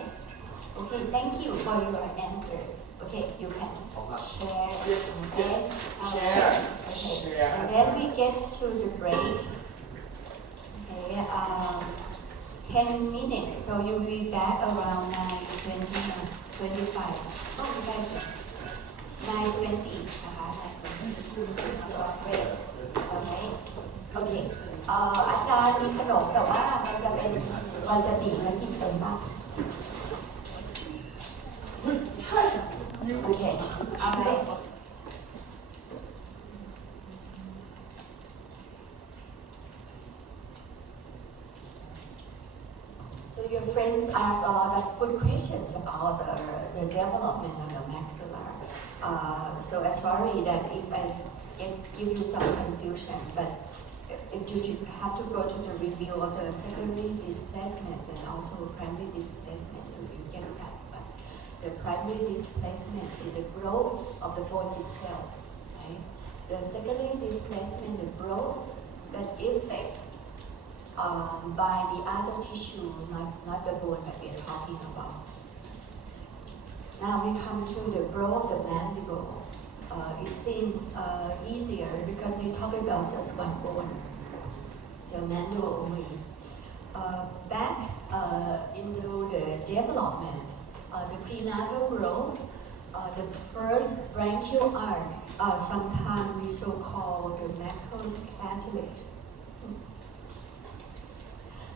Okay, thank you for your answer. Okay, you can share. Okay, Share. Okay, Share. and then we get to the break. Okay, 10 minutes. So you'll be back around 9:20, 25. Oh, okay. 9:20. Short break. Okay. Okay. อาจารย์มีขนมแต่ว่ามันจะเป็นวาซาบิและกินเป็นบ้าง Okay. All right. So your friends asked a lot of good questions about the development of the maxilla. So I'm sorry that if I give you some confusion, but if you have to go to the review of the secondary displacement and also primary displacement to get that. But the primary displacement is the growth of the bone itself, right? The secondary displacement, the growth that affect by the other tissue, not the bone that we are talking about. Now we come to the growth of the mandible. It seems easier because we talk about just one bone, so mandible only. Back into the development, the prenatal growth, the first branchial arch, sometimes we so-call the Meckel's cartilage.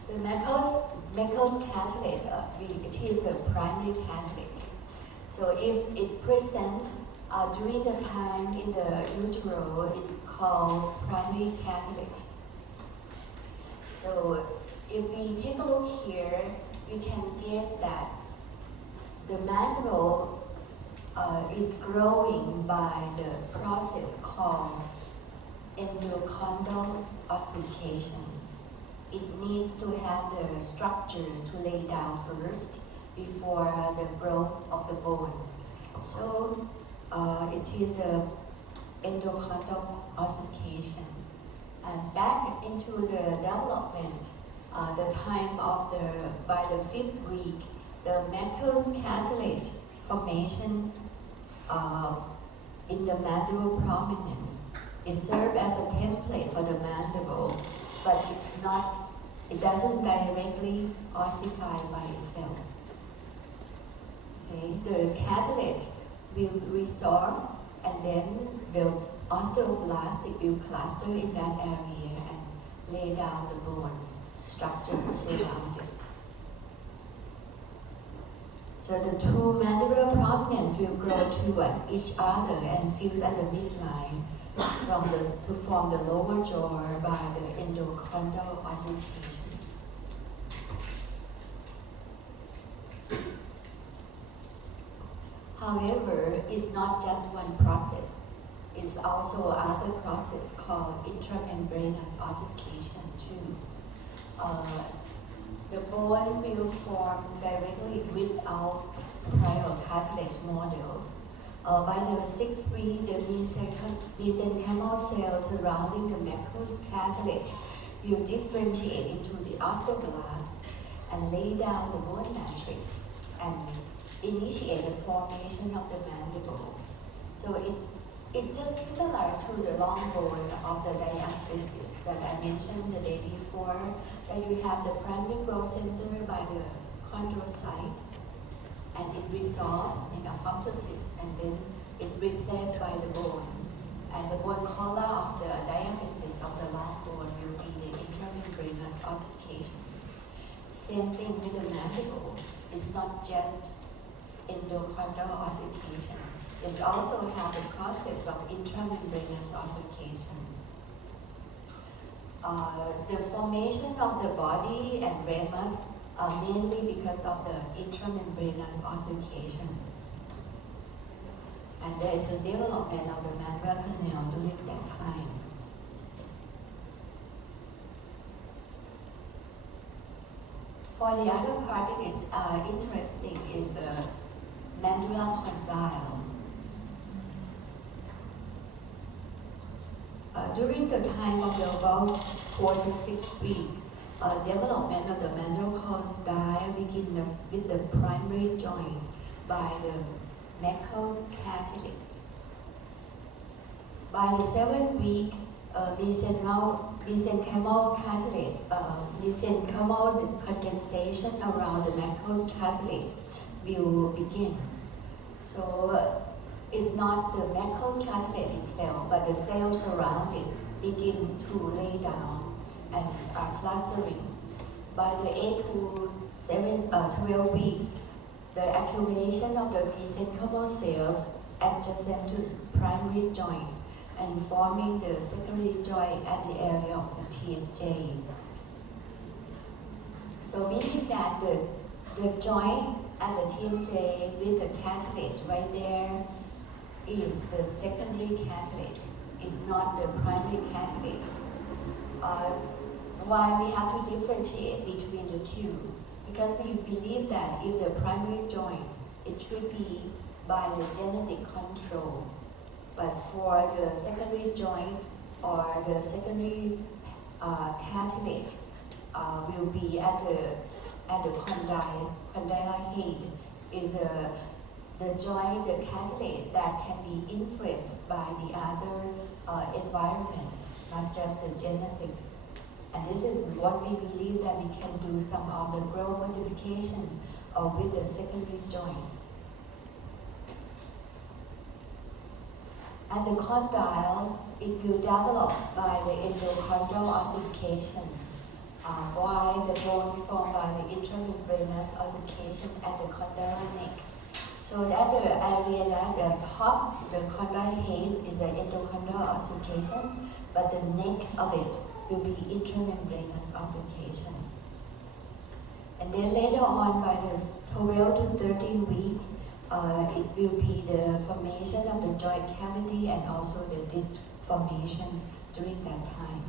The Meckel's cartilage, it is the primary cartilage. So if it presents during the time in the utero, it's called primary cartilage. So if we take a look here, we can guess that the mandible is growing by the process called endochondral ossification. It needs to have the structure to lay down first before the growth of the bone. So it is a endochondral ossification. And back into the development, the time of by the 5th week, the Meckel's cartilage formation in the mandible prominence. It serves as a template for the mandible but it's not, it doesn't directly ossify by itself. Okay, the cartilage will resorb, and then the osteoblast it will cluster in that area and lay down the bone structure surrounding. So the two mandibular prominence will grow toward each other and fuse at the midline to form the lower jaw by the endochondral ossification. However, it's not just one process. It's also another process called intramembranous ossification too. The bone will form directly without prior cartilage models. By the sixth week, the mesenchymal cells surrounding the Meckel's cartilage will differentiate into the osteoblast and lay down the bone matrix and initiate the formation of the mandible. So it's just similar to the long bone of the diaphysis that I mentioned the day before, that you have the primary growth center by the chondrocyte, and it resolves in apoptosis, and then it replaced by the bone. And the bone collar of the diaphysis of the last bone will be the intramembranous ossification. Same thing with the mandible. It's not just endochondral ossification. It also has the process of intramembranous ossification. The formation of the body and ramus are mainly because of the intramembranous ossification. And there is a development of the mandibular canal during that time. For the other part, it is interesting is the mandibular condyle. During the time of the about 4 to 6 week, development of the mandibular condyle begin with the primary joints by the Meckel cartilage. By the 7th week, mesenchymal cartilage, mesenchymal condensation around the Meckel's cartilage will begin. So it's not the Meckel's cartilage itself, but the cells around it begin to lay down and are clustering. By the 8 to 12 weeks, the accumulation of the mesenchymal cells adjacent to primary joints and forming the secondary joint at the area of the TMJ. So meaning that the joint at the TMJ with the cartilage right there is the secondary cartilage. It's not the primary cartilage. Why we have to differentiate between the two? Because we believe that if the primary joints, it should be by the genetic control. But for the secondary joint or the secondary cartilage will be at the condyle head is the joint, the cartilage that can be influenced by the other environment, not just the genetics. And this is what we believe that we can do some of the growth modification with the secondary joints. And the condyle, it will develop by the endochondral ossification, while the bone formed by the intramembranous ossification at the condyle neck. So that the area that the top, the condyle head is the endochondral ossification, but the neck of it will be intramembranous ossification. And then later on, by the 12 to 13 week, it will be the formation of the joint cavity and also the disc formation during that time.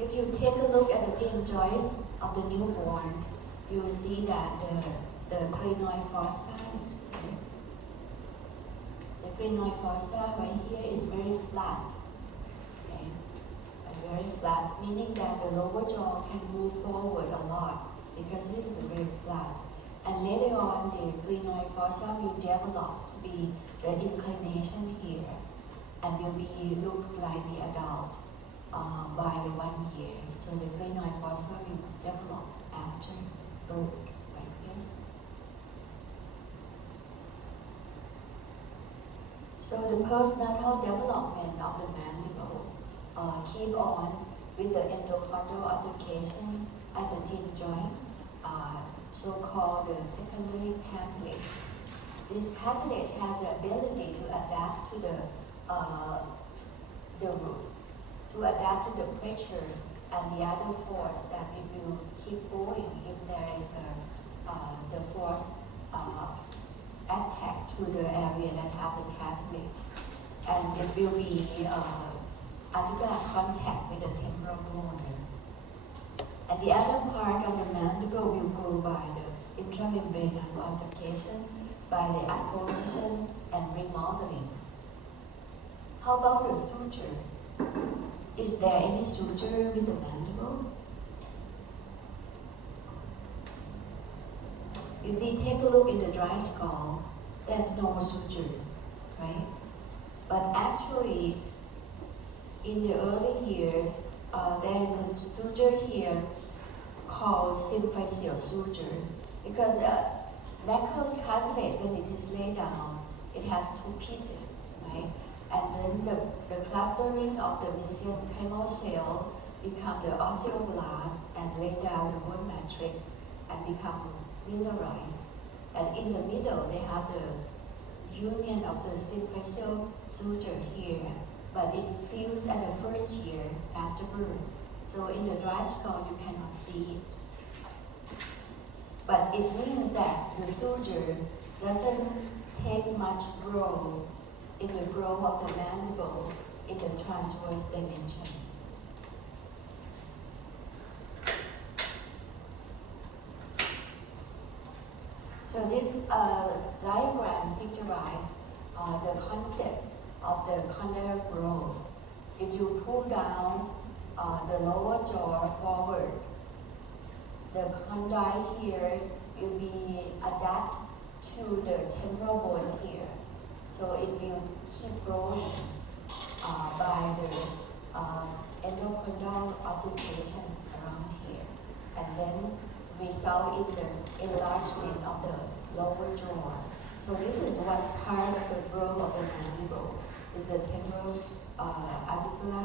If you take a look at the thin joints of the newborn, you will see that the crinoid fossa is the crinoid fossa right here is very flat. Okay? And very flat, meaning that the lower jaw can move forward a lot because this is very flat. And later on, the glenoid fossa will develop to be the inclination here. and will be looks like the adult by the 1 year. So the glenoid fossa will develop after birth, right here. So the postnatal development of the mandible keep on with the endochondral ossification at the teeth joint, so-called the secondary cartilage. This cartilage has the ability to adapt to the pressure and the other force that it will keep going if there is the force attack to the area that have the cartilage, and it will be articular contact with the temporal bone. And the other part of the mandible will grow by the intramembranous ossification, by the apposition and remodeling. How about the suture? Is there any suture with the mandible? If we take a look in the dry skull, there's no suture, right? But actually, in the early years, there is a suture here called symphyseal suture, because Nacros cartilage, when it is laid down, it has two pieces, right? And then the clustering of the mesenchymal cell become the osteoblasts and lay down the bone matrix and become mineralized. And in the middle, they have the union of the symphyseal suture here, but it fused at the first year after birth. So in the dry skull, you cannot see it. But it means that the suture doesn't take much growth in the growth of the mandible in the transverse dimension. So this diagram picturizes the concept of the condyle growth. If you pull down the lower jaw forward, the condyle here will be adapted to the temporal bone here. So it will keep growing by the endochondral ossification around here, and then result in the enlargement of the lower jaw. So this is one part of the growth of the mandible, is the temporal articular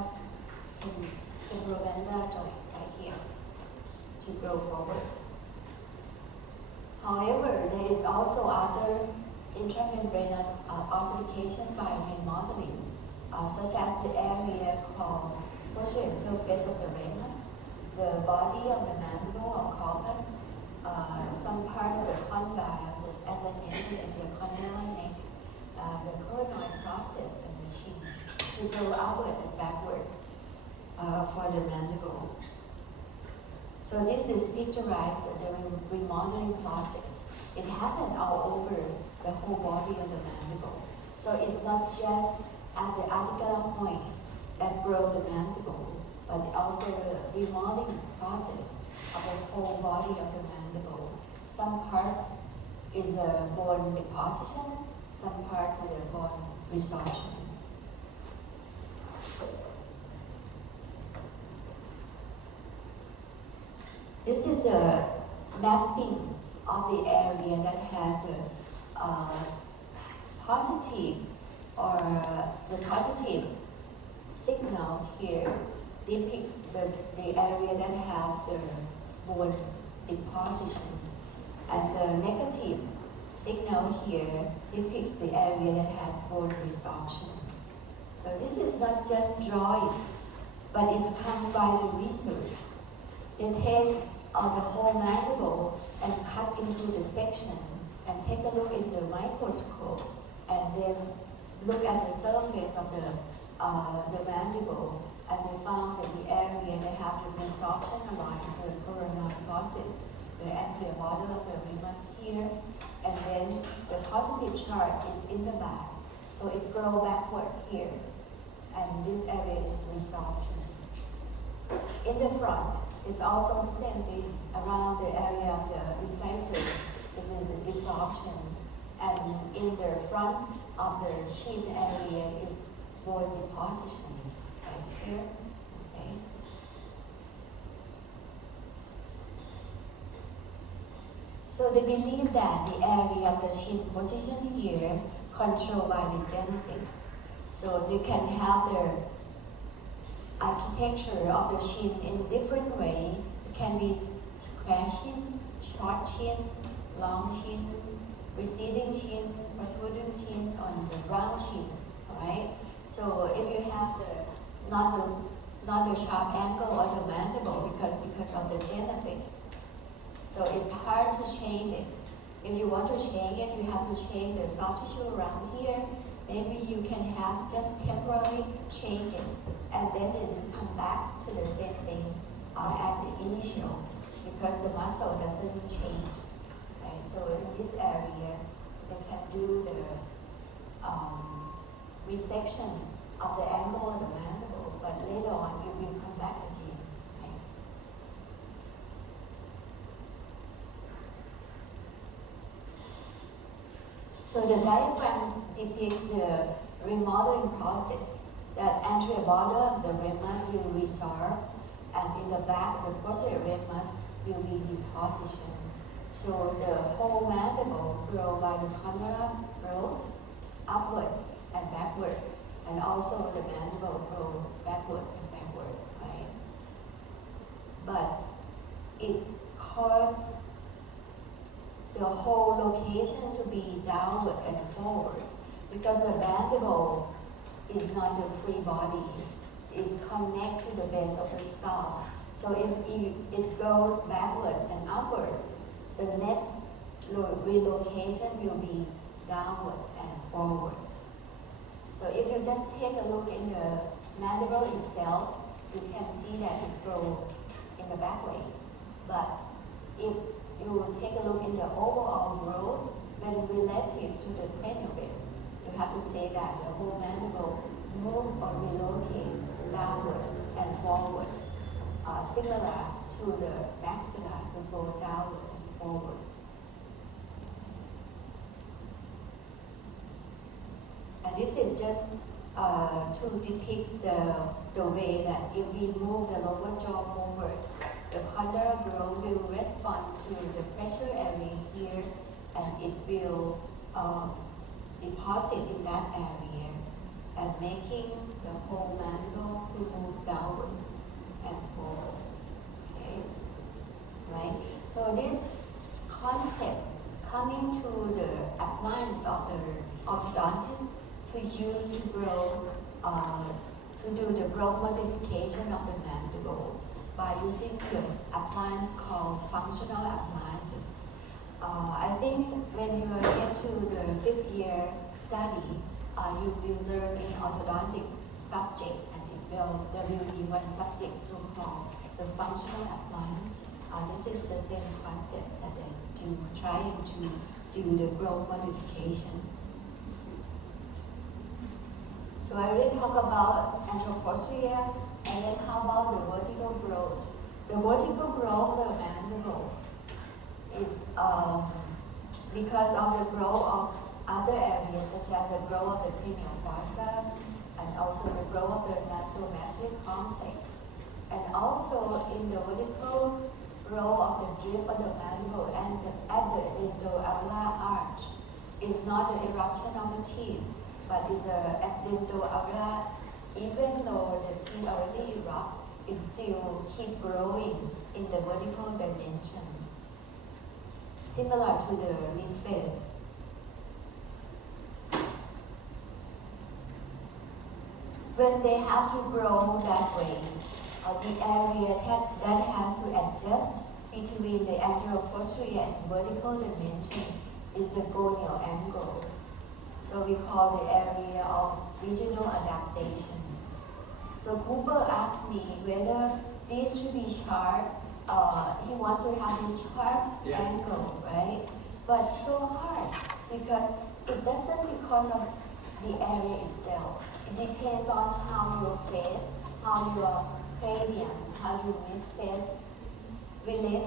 temporomandibular joint right here to grow forward. However, there is also other intramembranous ossification by remodeling, such as the area called posterior surface of the ramus, the body of the mandible or corpus, some part of the condyle, as I mentioned, is the condyle neck, the coronoid process and the chin, to go outward and backward for the mandible. So this is picturized the remodeling process. It happened all over the whole body of the mandible. So it's not just at the articular point that grow the mandible, but also the remodeling process of the whole body of the mandible. Some parts is the bone deposition, some parts are the bone resorption. This is the mapping of the area that has the positive signals here depicts the area that have the bone deposition, and the negative signal here depicts the area that has bone resorption. So this is not just drawing, but it's come by the research. They take the whole mandible and cut into the section and take a look in the microscope and then look at the surface of the mandible, and they found that the area they have the resorption along is the coronoid process, the anterior border of the ramus here, and then the positive chart is in the back, so it grows backward here, and this area is resorption. In the front, it's also the same thing. Around the area of the incisors, this is the resorption, and in the front of the chin area is bone positioning right here. Okay. So they believe that the area of the chin position here controlled by the genetics. So you can have the architecture of the chin in different way. It can be square chin, short chin, long chin, receding chin, protruding chin, or the round chin. Right? So if you have not the sharp angle or the mandible because of the genetics. So it's hard to change it. If you want to change it, you have to change the soft tissue around here. Maybe you can have just temporary changes, and then it will come back to the same thing at the initial, because the muscle doesn't change. Right? So in this area, they can do the resection of the angle of the mandible, but later on it will come back again. Right? So the diagram depicts the remodeling process that anterior border of the ramus will resorb, and in the back the posterior ramus will be depositioned. So the whole mandible grow by the condylar growth upward and backward, and also the mandible grow backward and backward, right? But it causes the whole location to be downward and forward, because the mandible is not a free body. It's connected to the base of the skull. So if it goes backward and upward, the net relocation will be downward and forward. So if you just take a look in the mandible itself, you can see that it grows in the back way. But if you take a look in the overall growth, when relative to the cranial base, you have to say that the whole mandible move or relocate downward and forward, similar to the maxilla to go downward and forward. And this is just to depict the way that if we move the lower jaw forward, the condylar growth will respond to the pressure area here, and it will deposit in that area, and making the whole mandible to move downward and forward. Okay, right? So this concept coming to the appliance of the orthodontist to use to grow, to do the growth modification of the mandible by using the appliance called functional appliances. I think when you get to the 5th year study, you will learn in orthodontic subject, and there will be one subject so-called the functional appliance. This is the same concept that they're trying to do the growth modification. So I already talked about anteroposterior, and then how about the vertical growth? The vertical growth of the mandible is because of the growth of other areas, such as the growth of the cranial fossa, and also the growth of the nasogastric complex, and also in the vertical growth of the drift of the mandible and at the dento-alveolar arch. It's not the eruption of the teeth, but it's at dento-alveolar. Even though the teeth already erupt, it still keep growing in the vertical dimension, similar to the mid face. When they have to grow that way, the area that has to adjust between the anteroposterior and vertical dimension is the gonial angle. So we call the area of regional adaptation. So Cooper asked me whether this should be sharp. He wants to have this sharp angle, right? But so hard because it doesn't because of the area itself. It depends on how your face, how your cranium, how your mid-face relate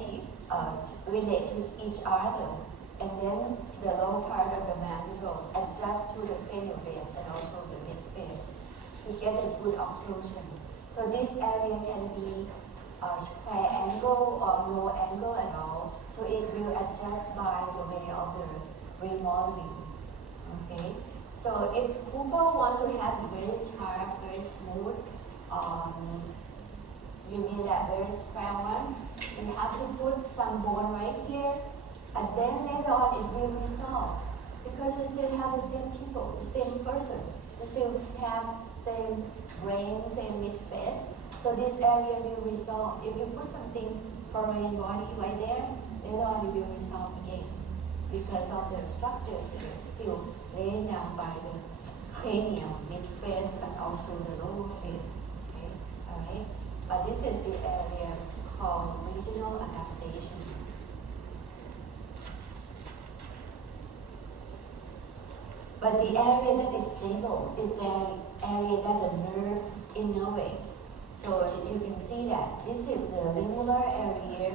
to each other. And then the lower part of the mandible adjusts to the cranial base and also the mid-face. good occlusion. So this area can be a square angle or no angle at all. So it will adjust by the way of the remodeling. Okay. So if people want to have very sharp, very smooth, you mean that very square one, you have to put some bone right here, and then later on it will resolve. Because you still have the same people, the same person, you still have same brain, same midface. So this area will resolve. If you put something foreign body right there, later on it will resolve again. Because of the structure here still laid down by the cranium, midface, and also the lower face. Okay, alright? But this is the area called regional adaptation. But the area that is stable is the area that the nerve innervate. So you can see that this is the lingular area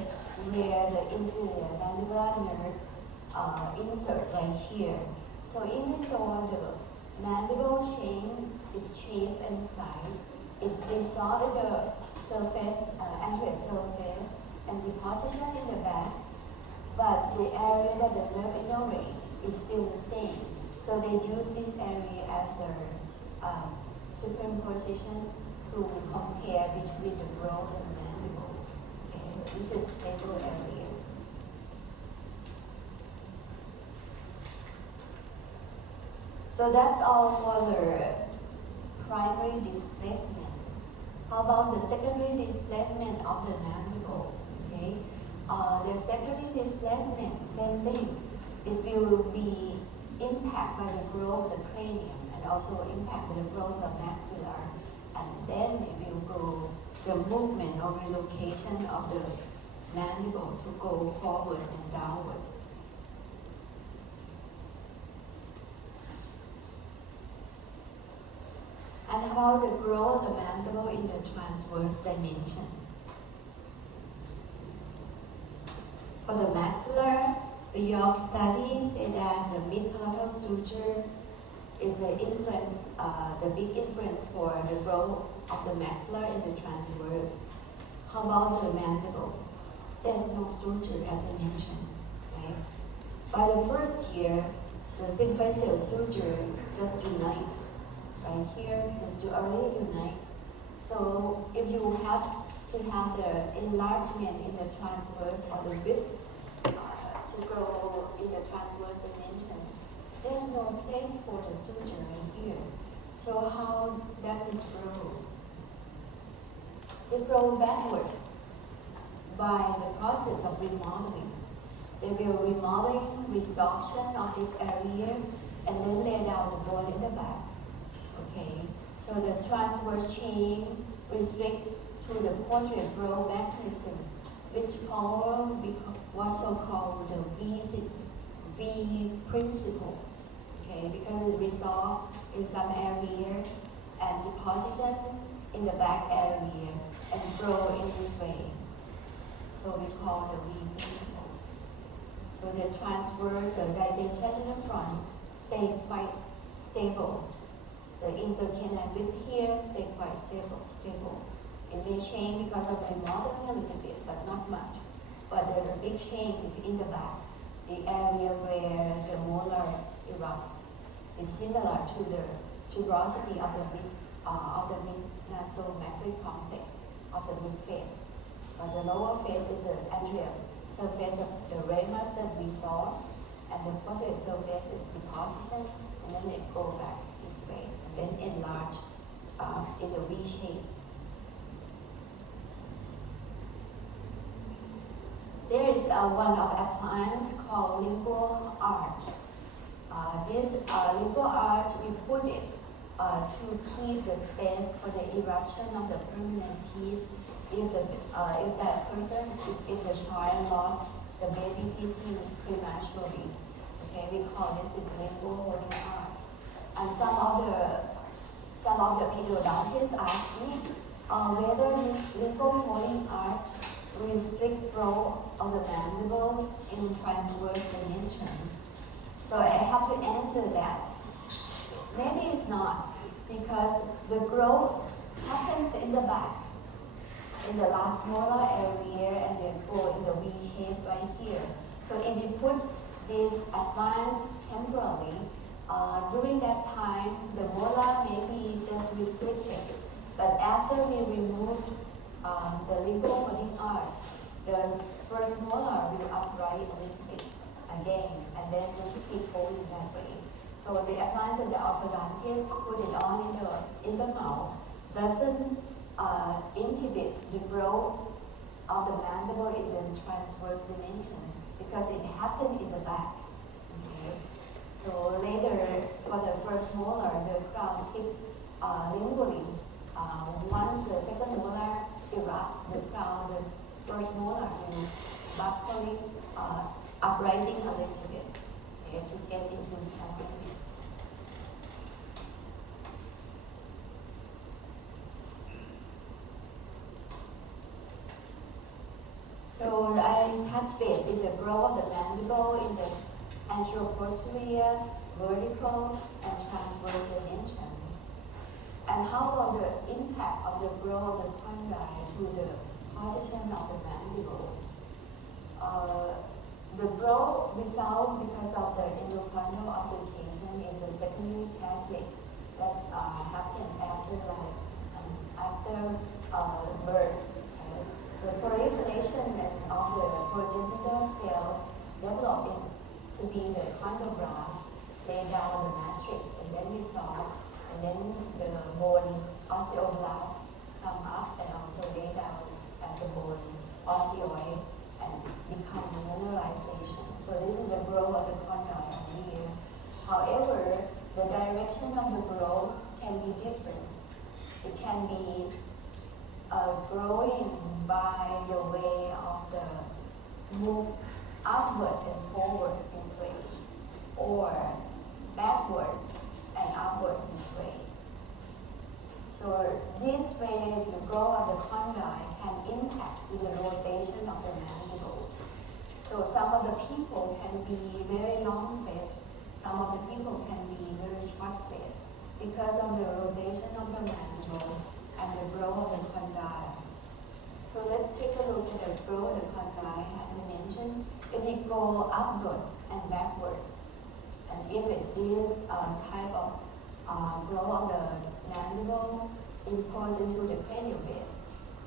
where the inferior mandibular nerve insert right here. So even though the mandible change its shape and size, it dissolves the surface, anterior surface, and deposition in the back, but the area that the nerve innervate is still the same. So they use this area as a superimposition to compare between the growth and the mandible. Okay, so this is stable area. So that's all for the primary displacement. How about the secondary displacement of the mandible? Okay, the secondary displacement, same thing. It will be impact by the growth of the cranium and also impact by the growth of maxilla, and then it will go the movement or relocation of the mandible to go forward and downward. And how the growth of the mandible in the transverse dimension. For the maxilla, the York study say that the mid-palatal suture is the influence, the big influence for the growth of the maxilla in the transverse. How about the mandible? There's no suture as I mentioned, right? By the first year, the symphysial suture just unite. Right here is to already unite. So if you have to have the enlargement in the transverse or the width to grow in the transverse dimension, there's no place for the suture right here. So how does it grow? It grows backward by the process of remodeling. They will remodeling, resorption of this area, and then lay down the bone in the back. Okay, so the transverse chain restrict to the posterior growth mechanism, which follow what's so-called the V principle. Okay, because it's resolved in some area and deposition in the back area and grow in this way. So we call the V principle. So the transverse, the dimension in the front stay quite stable. The intercanal width here stay quite stable. It may change because of remodeling a little bit, but not much. But the big change is in the back, the area where the molars erupts. Is similar to the tuberosity of the nasal-maxillary complex of the midface. But the lower face is the anterior surface of the ramus that we saw, and the posterior surface is deposition, and then it goes back this way, and then enlarge in the V shape. There is one of appliance called lingual arch. This lingual arch, we put it to keep the space for the eruption of the permanent teeth if that person, if the child lost the baby teeth prematurely. Okay, we call this is lingual holding arch. And some of the periodontists ask me whether this lingual holding arch restrict growth of the mandible in transverse dimension. So I have to answer that. Maybe it's not, because the growth happens in the back, in the last molar area, and we go in the V shape right here. So if we put this advanced temporarily, during that time, the molar may be just restricted. But after we remove the lymphophotic arch, the first molar will upright a little bit again, and then just keep going that way. So the advance of the orthodontist put it on in the mouth doesn't inhibit the growth of the mandible in the transverse dimension because it happened in the back. Okay. So later, for the first molar, the crown tip lingering. Once the second molar erupt, the crown, the first molar will buckling, uprighting a little bit, okay, to get into alignment. So I touch base in the growth of the mandible in the anteroposterior, vertical, and transverse dimension. And how about the impact of the growth of the condyle to the position of the mandible? The growth result because of the endocardial ossification is a secondary cascade that happens after life, after birth. The proliferation of the progenitor cells develop to be the chondroblast, lay down the matrix, and then resolve, and then the bone osteoblast come up and also lay down as the bone osteoid and become mineralization. So this is the growth of the condyle here. However, the direction of the growth can be different. It can be growing by the way of the move upward and forward this way, or backward and upward this way. So this way, the growth of the condyle can impact the rotation of the mandible. So some of the people can be very long faced, some of the people can be very short faced because of the rotation of the mandible and the growth of the condyle. So let's take a look at the growth of the condyle. As I mentioned, if we go upward and backward, and if it is a type of growth of the mandible imposed into the cranial base,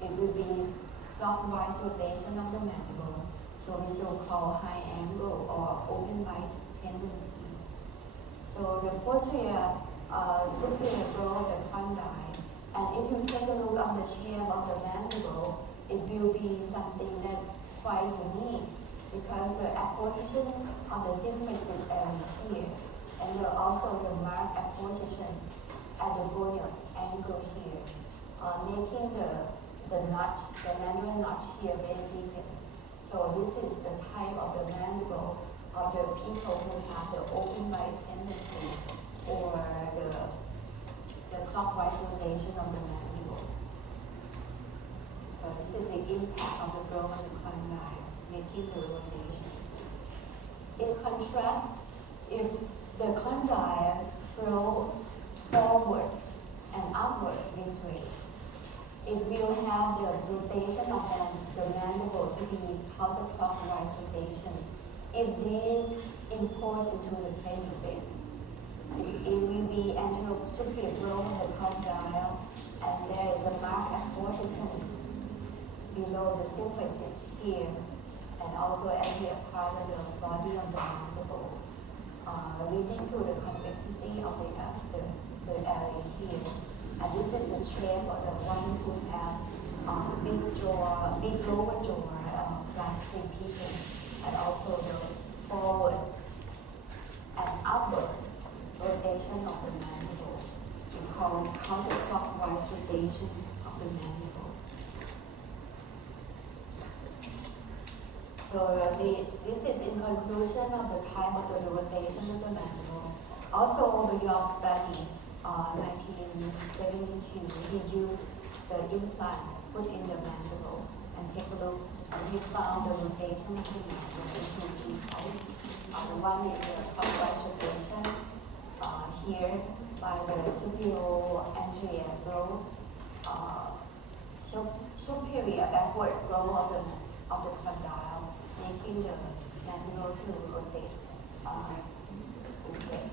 it will be clockwise rotation of the mandible. So we shall call high angle or open bite tendency. So the posterior superior growth of the condyle, and if you take a look at the shape of the mandible, it will be something that quite unique because the apposition of the symphysis area here, and also the marked apposition at the gonial angle here, making the notch, the mandible notch here very deepened. So this is the type of the mandible of the people who have the open bite tendency or the clockwise rotation of the mandible. So this is the impact of the growth of the condyle, making the rotation. In contrast, if the condyle grows forward and upward this way, it will have the rotation of the mandible to be counterclockwise rotation. If this imposed into the cranial base, it will be anterior-superior growth of the condyle, and there is a marked apposition below the symphysis here, and also anterior part of the body of the mandible, leading to the convexity of the area here. And this is the shape of the one who have big jaw, big lower jaw, class 3 people, and also the forward and upward rotation of the mandible. We call counterclockwise rotation of the mandible. So this is in conclusion of the time of the rotation of the mandible. Also, the York study, 1972, he used the implant put in the mandible and take a look, and he found the rotation of the mandible in two types. One is a clockwise rotation here by the superior anterior growth, superior backward flow of the condyle, making the mandible to rotate this way.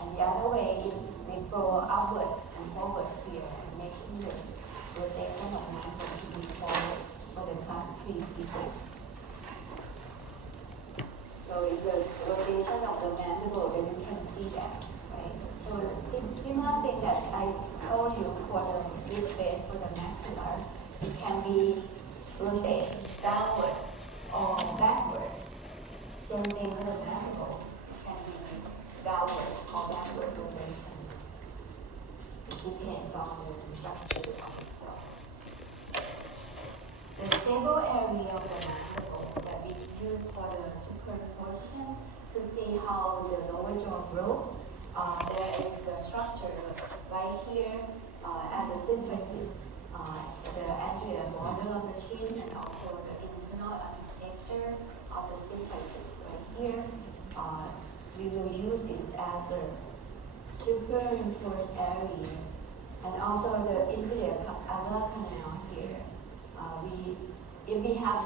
And the other way, we go upward and forward here, making the rotation of mandible to be forward for the class 3 people. So it's the rotation of the mandible that you can see that, right? So similar thing that I told you for the mid face for the maxillar, it can be rotated downward or backward. Same thing with the mandible, it can be downward or backward rotation. It depends on the structure of the cell. The stable area of the mandible that we use for the superimposition to see how the lower jaw grows. There is the structure right here at the symphysis, the anterior border of the chin, and also the internal architecture of the symphysis right here. We will use this as the superimposed area, and also the inferior ulnar canal here. If we have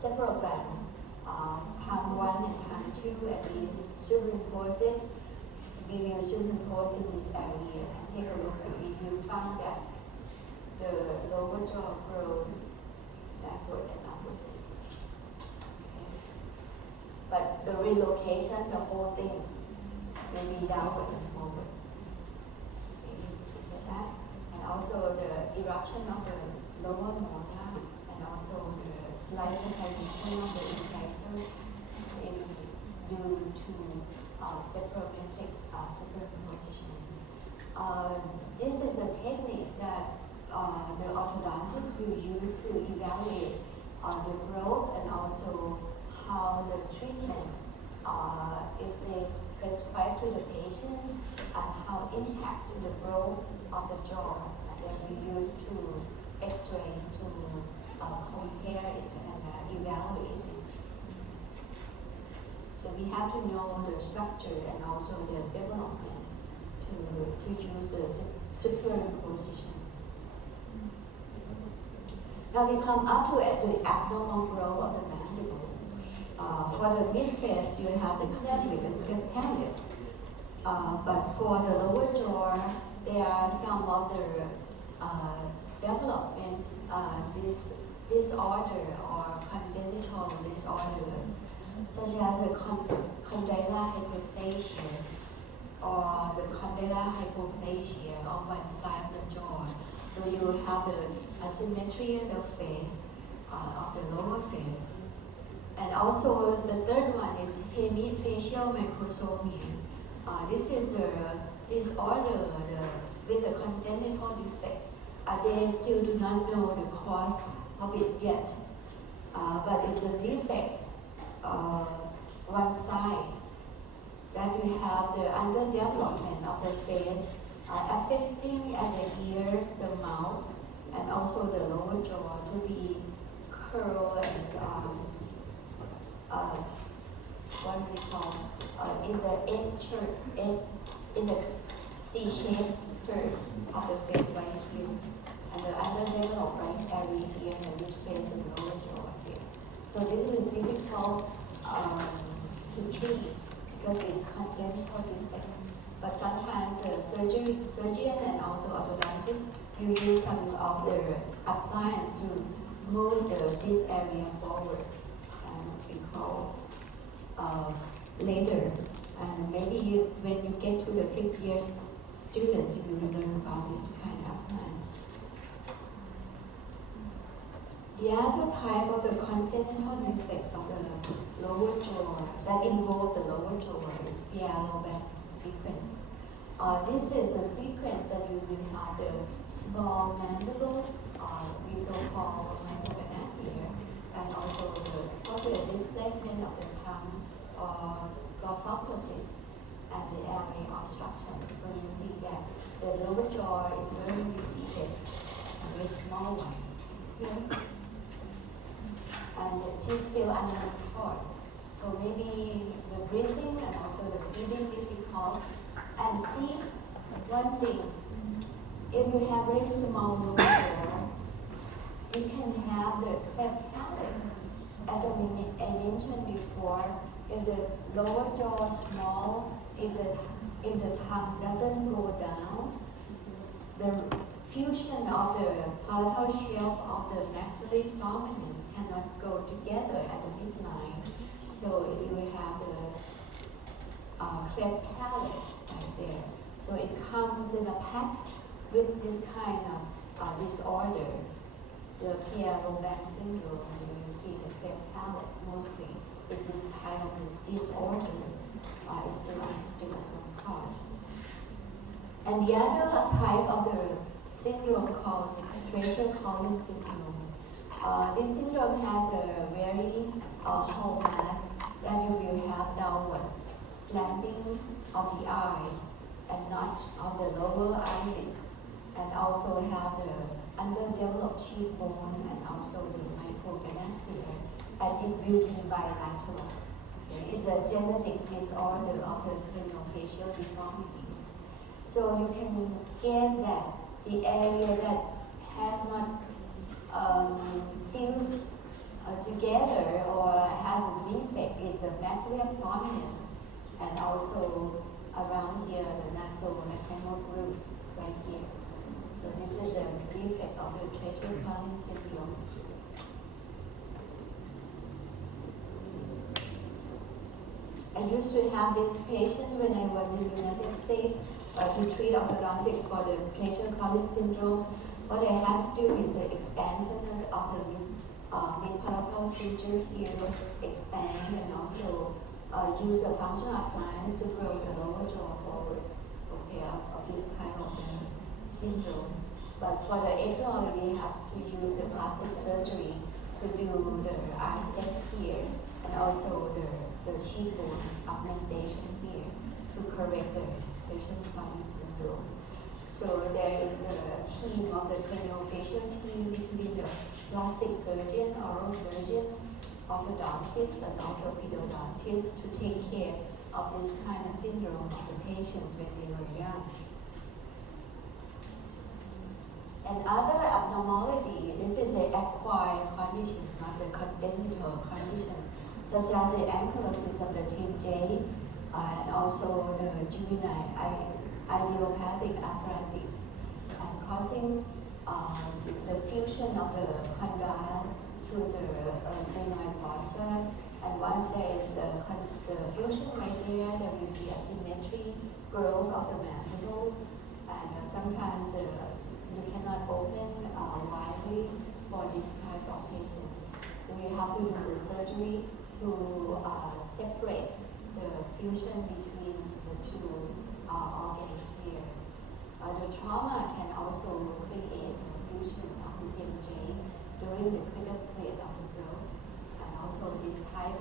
several glands, time 1 and time 2, and we superimpose it, we will superimpose in this area and take a look at if you find that the lower jaw grows backward and upward this way. Okay. But the relocation, the whole thing will be downward and forward. Okay, you get that? And also the eruption of the lower molar and also the slight hypertension of the incisors due to separatrix superimposition. This is a technique that the orthodontist will use to evaluate the growth and also how the treatment, if they prescribe to the patients, and how impact to the growth of the jaw, and then we use to X-rays to compare it and evaluate it. So we have to know the structure and also the development to use the superimposition. Now we come up to the abnormal growth of the mandible. For the midface, you have the cleft and cleft handle. But for the lower jaw, there are some of the development disorder or congenital disorders, such as the condylar hyperplasia or the condylar hypoplasia on one side of the jaw. So you will have the asymmetry of the face, of the lower face. And also the third one is hemifacial macrosomia. This is the disorder with a congenital defect. They still do not know the cause of it yet, but it's a defect one side that we have the underdevelopment of the face affecting at the ears, the mouth, and also the lower jaw to be curled and what we call in the C-shaped curve of the face right here, and the underdeveloped right area here, and the midface and the lower jaw here. So this is difficult to treat because it's congenital defect. But sometimes the surgeon and also orthodontist you use some of the appliance to move this area forward, and we call later. And maybe when you get to the 5th year students, you will learn about this kind of appliance. The other type of the congenital defects of the lower jaw that involve the lower jaw is Pierre-Robert sequence. This is the sequence that you will have the small mandible, we so-called mandible here, and also the possible displacement of the tongue or glossoptosis and the airway obstruction. So you see that the lower jaw is very receded, a very small one here, and it is still under force. So maybe the breathing and also the feeding difficult. And see, one thing, if you have very small lower jaw, you can have the cleft palate. As I mentioned before, if the lower jaw is small, if the tongue doesn't go down, the fusion of the palatal shelf of the maxillary prominence cannot go together at the midline. So you will have the cleft palate right there. So it comes in a pack with this kind of disorder, the Pierre-Robin syndrome. You will see the cleft palate mostly with this type of disorder is the cause. And the other type of the syndrome called Treacher-Collins syndrome. This syndrome has a very hallmark that you will have downward slanting of the eyes and notch of the lower eyelids, and also have the underdeveloped cheekbone and also the microgranulae, and it will be bilateral. It's a genetic disorder of the craniofacial deformities. So you can guess that the area that has not fused together or has a defect is the maxillary prominence, and also around here the nasolacrimal group right here. So this is the defect of the Treacher-Collins syndrome. I used to have these patients when I was in the United States to treat orthodontics for the Treacher-Collins syndrome. What I had to do is an expansion of the mid-palatal suture here, expand, and also use a functional appliance to grow the lower jaw forward, okay, of this type of syndrome. But for the extraordinary, we have to use the plastic surgery to do the eye set here, and also the cheekbone augmentation here to correct the Treacher-Collins syndrome. So there is a team of the craniofacial team between the plastic surgeon, oral surgeon, orthodontist, and also pedodontist to take care of this kind of syndrome of the patients when they were young. And other abnormality, this is the acquired condition, not the congenital condition, such as the ankylosis of the team J, and also the juvenile idiopathic arthritis, and causing the fusion of the condyle to the glenoid fossa. And once there is the fusion right there will be asymmetry, growth of the mandible, and sometimes you cannot open widely for this type of patients. We have to do the surgery to separate the fusion between the two organs here. The trauma can also create fusions of the TMJ during the critical period of the growth, and also this type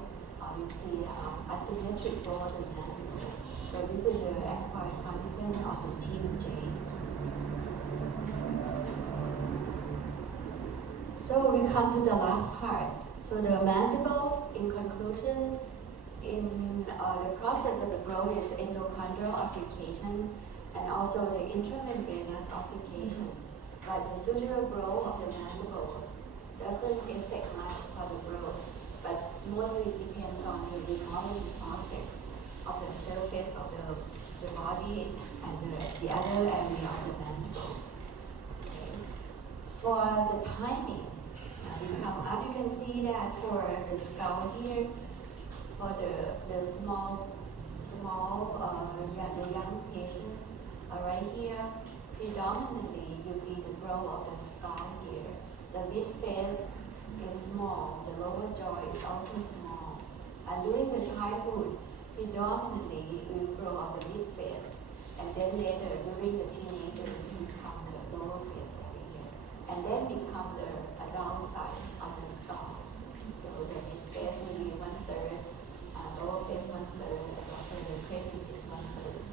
you see asymmetric growth in the mandible. So this is the acquired condition of the TMJ. So we come to the last part. So the mandible, in conclusion, in the process of the growth is endochondral ossification and also the intramembranous ossification. But the sutural growth of the mandible doesn't affect much for the growth, but mostly depends on the remodeling process of the surface of the body and the other area of the mandible. Okay. For the timing, you come up, you can see that for the skull here, for the small the young patients right here, predominantly you see the growth of the skull here. The mid face is small, the lower jaw is also small. And during the childhood, predominantly we grow of the mid face, and then later during the teenagers become the lower face area, and then become the adult size of the skull. So the mid face will be 1/3, lower face 1/3, and also the cranium is 1/3.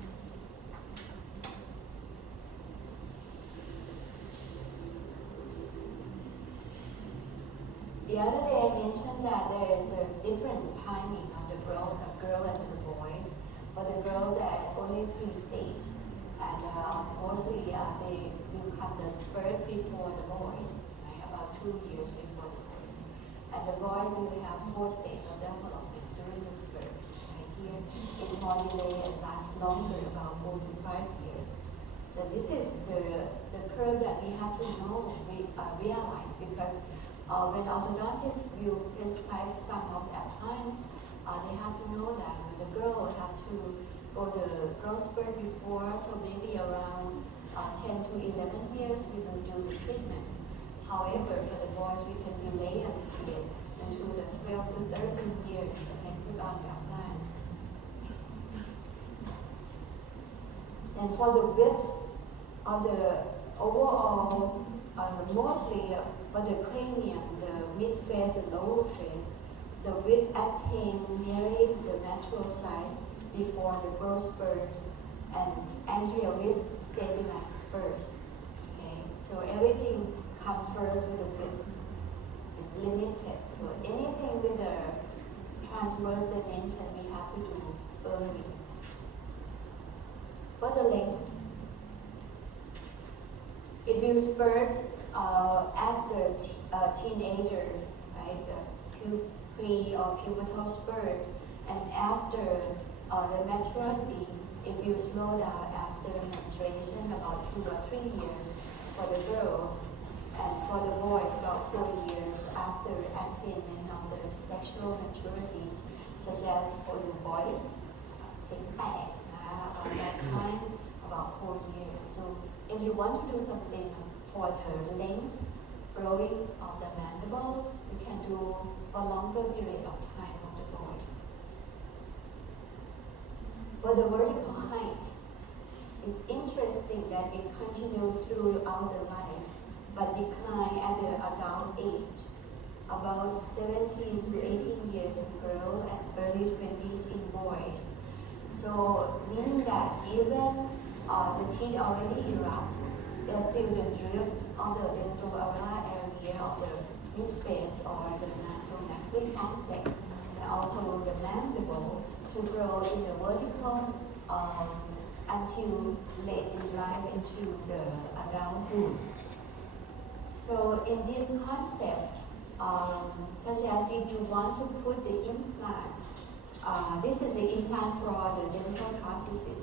The other day I mentioned that there is a different timing of the growth of girls and the boys. For the girls, at only 3 stages, and mostly they will before the boys, right? About 2 years before the boys. And the boys will have 4 stages of development during the spurt. Right here, it's more delay and lasts longer, about 4 to 5 years. So this is the curve that we have to know, realize, because when orthodontists will prescribe some of their times, they have to know that the girl will have to go the growth spurt before, so maybe around 10 to 11 years we will do the treatment. However, for the boys, we can delay a little bit into the 12 to 13 years and then put on the implants. And for the width of the overall, mostly for the cranium, the mid face and lower face, the width attained nearly the natural size before the growth spurt, and anterior width stabilized first. Okay, so everything comes first with the width. It's limited. So anything with the transverse dimension we have to do early. For the length, it will spurt at the teenager, right? The pre or pubertal spurt, and after the maturity, it will slow down after menstruation, about 2 or 3 years for the girls, and for the boys, about 4 years after attainment of the sexual maturities, such as for the boys, 6 about that time, about 4 years. So if you want to do something for the length, growing of the mandible, you can do for longer period of time of the boys. For the vertical height, it's interesting that it continues throughout the life, but decline at the adult age, about 17 to 18 years in girls and early 20s in boys. So meaning that even the teeth already erupt, there's still the drift of the dental-areolar area of the mid-face or the nasomaxillary complex, and also the mandible to grow in the vertical until late in life into the adulthood. So in this concept, such as if you want to put the implant, this is the implant for the dental prosthesis.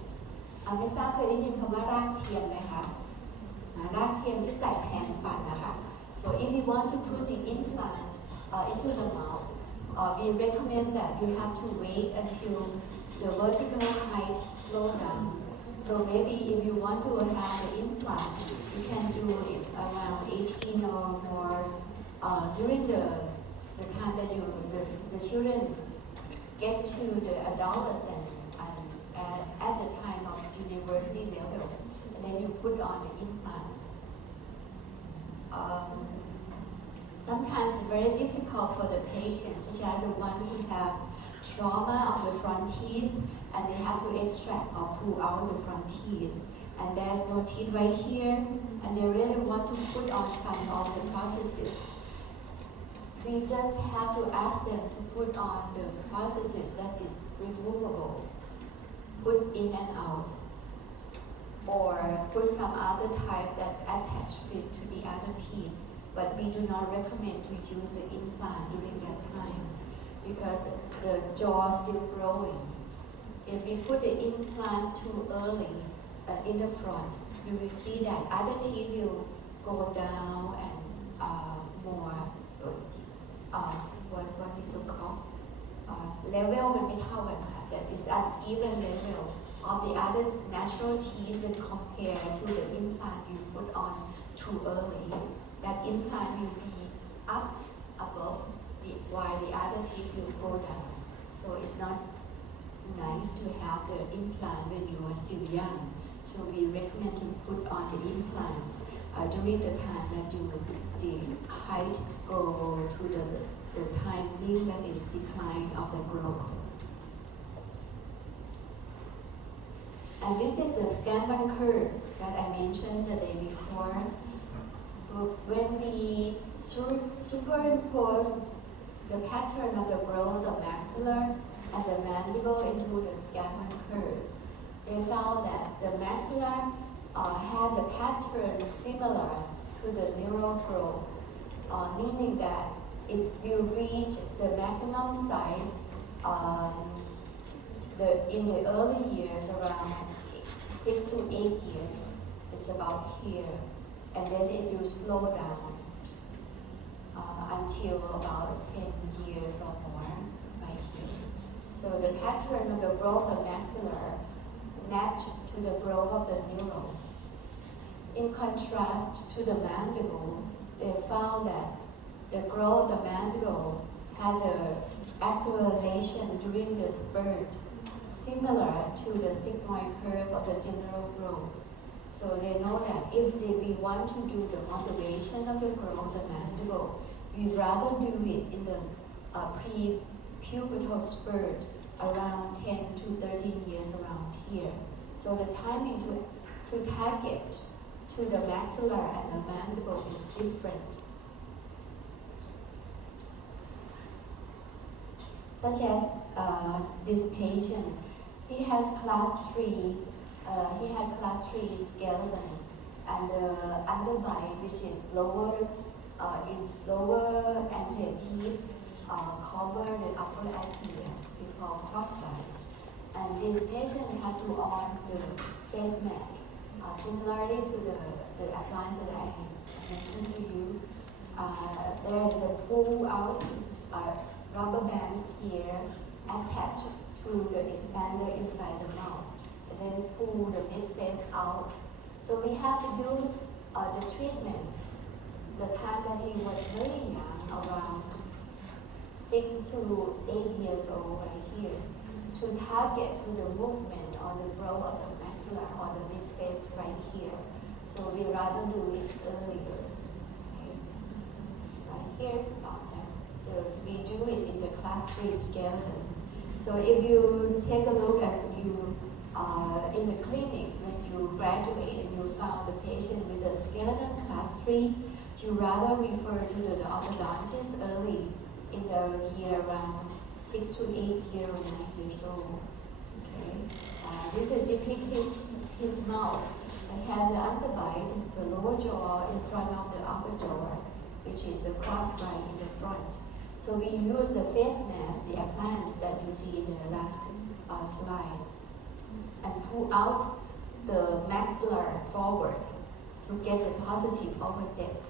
ไม่ทราบเคยได้ยินคำว่ารากเทียมไหมคะรากเทียมที่ใส่แทนฟันนะคะ So if you want to put the implant into the mouth, we recommend that you have to wait until the vertical height slow down. So maybe if you want to have the implant, you can do it around 18 or more during the time that the children get to the adolescent and at the time of university level, and then you put on the implants. Sometimes it's very difficult for the patients, such as the one who have trauma of the front teeth, and they have to extract or pull out the front teeth, and there's no teeth right here, and they really want to put on some of the prosthesis. We just have to ask them to put on the prosthesis that is removable, put in and out, or put some other type that attach it to the other teeth. But we do not recommend to use the implant during that time because the jaw is still growing. If we put the implant too early in the front, you will see that other teeth will go down and more what we so call level มันไม่เท่ากันค่ะ that is at even level of the other natural teeth when compared to the implant you put on too early. That implant will be up above while the other teeth will go down. So it's not nice to have the implant when you are still young. So we recommend to put on the implants during the time that the height go to the time being that is decline of the growth. And this is the Scanman curve that I mentioned the day before. When we superimpose the pattern of the growth of maxilla and the mandible into the Scanman curve, they found that the maxilla had a pattern similar to to the neural growth, meaning that if you reach the maximum size in the early years, around 6 to 8 years, it's about here, and then it will slow down until about 10 years or more right here. So the pattern of the growth of maxilla match to the growth of the neuron. In contrast to the mandible, they found that the growth of the mandible had an acceleration during the spurt, similar to the sigmoid curve of the general growth. So they know that if we want to do the moderation of the growth of the mandible, we rather do it in the pre-pubertal spurt around 10 to 13 years around here. So the timing to target to the maxilla and the mandible is different. Such as this patient, he has class 3, he had class 3 skeleton, and the underbite, which is lower anterior teeth, cover the upper anterior, we call crossbite. And this patient has to on the face mask, similarly to the appliance that I mentioned to you. There is a pull out rubber bands here attached to the expander inside the mouth, and then pull the midface out. So we have to do the treatment the time that he was very young, around 6 to 8 years old right here, to target to the movement or the growth of the maxilla or the midface right here. So we rather do it earlier. Okay. Right here, about that. So we do it in the class 3 skeleton. So if you take a look at you in the clinic, when you graduate and you found the patient with a skeleton class 3, you rather refer to the orthodontist early in the year around 6 to 8 years or 9 years old. Okay. This is depicts his mouth. It has the underbite, the lower jaw in front of the upper jaw, which is the crossbite in the front. So we use the face mask, the appliance that you see in the last slide, and pull out the maxilla forward to get the positive overjet.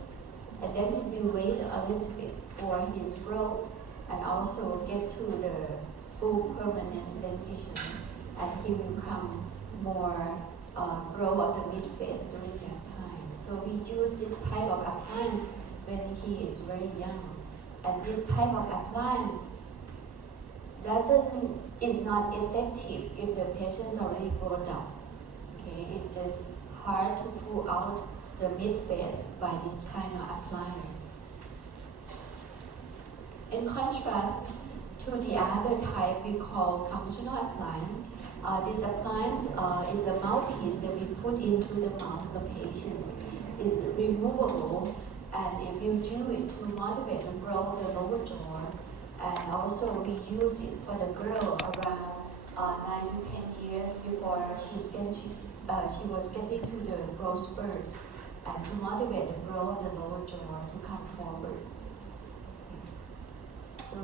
And then we will wait a little bit for his growth and also get to the full permanent dentition, and he will come more grow of the midface during that time. So we use this type of appliance when he is very young. And this type of appliance is not effective if the patient's already grown up. Okay, it's just hard to pull out the midface by this kind of appliance. In contrast to the other type we call functional appliance, this appliance is a mouthpiece that we put into the mouth of the patients. It's removable, and it will do it to motivate the growth of the lower jaw. And also we use it for the girl around 9 to 10 years before she was getting to the growth spurt, and to motivate the growth of the lower jaw to come forward. So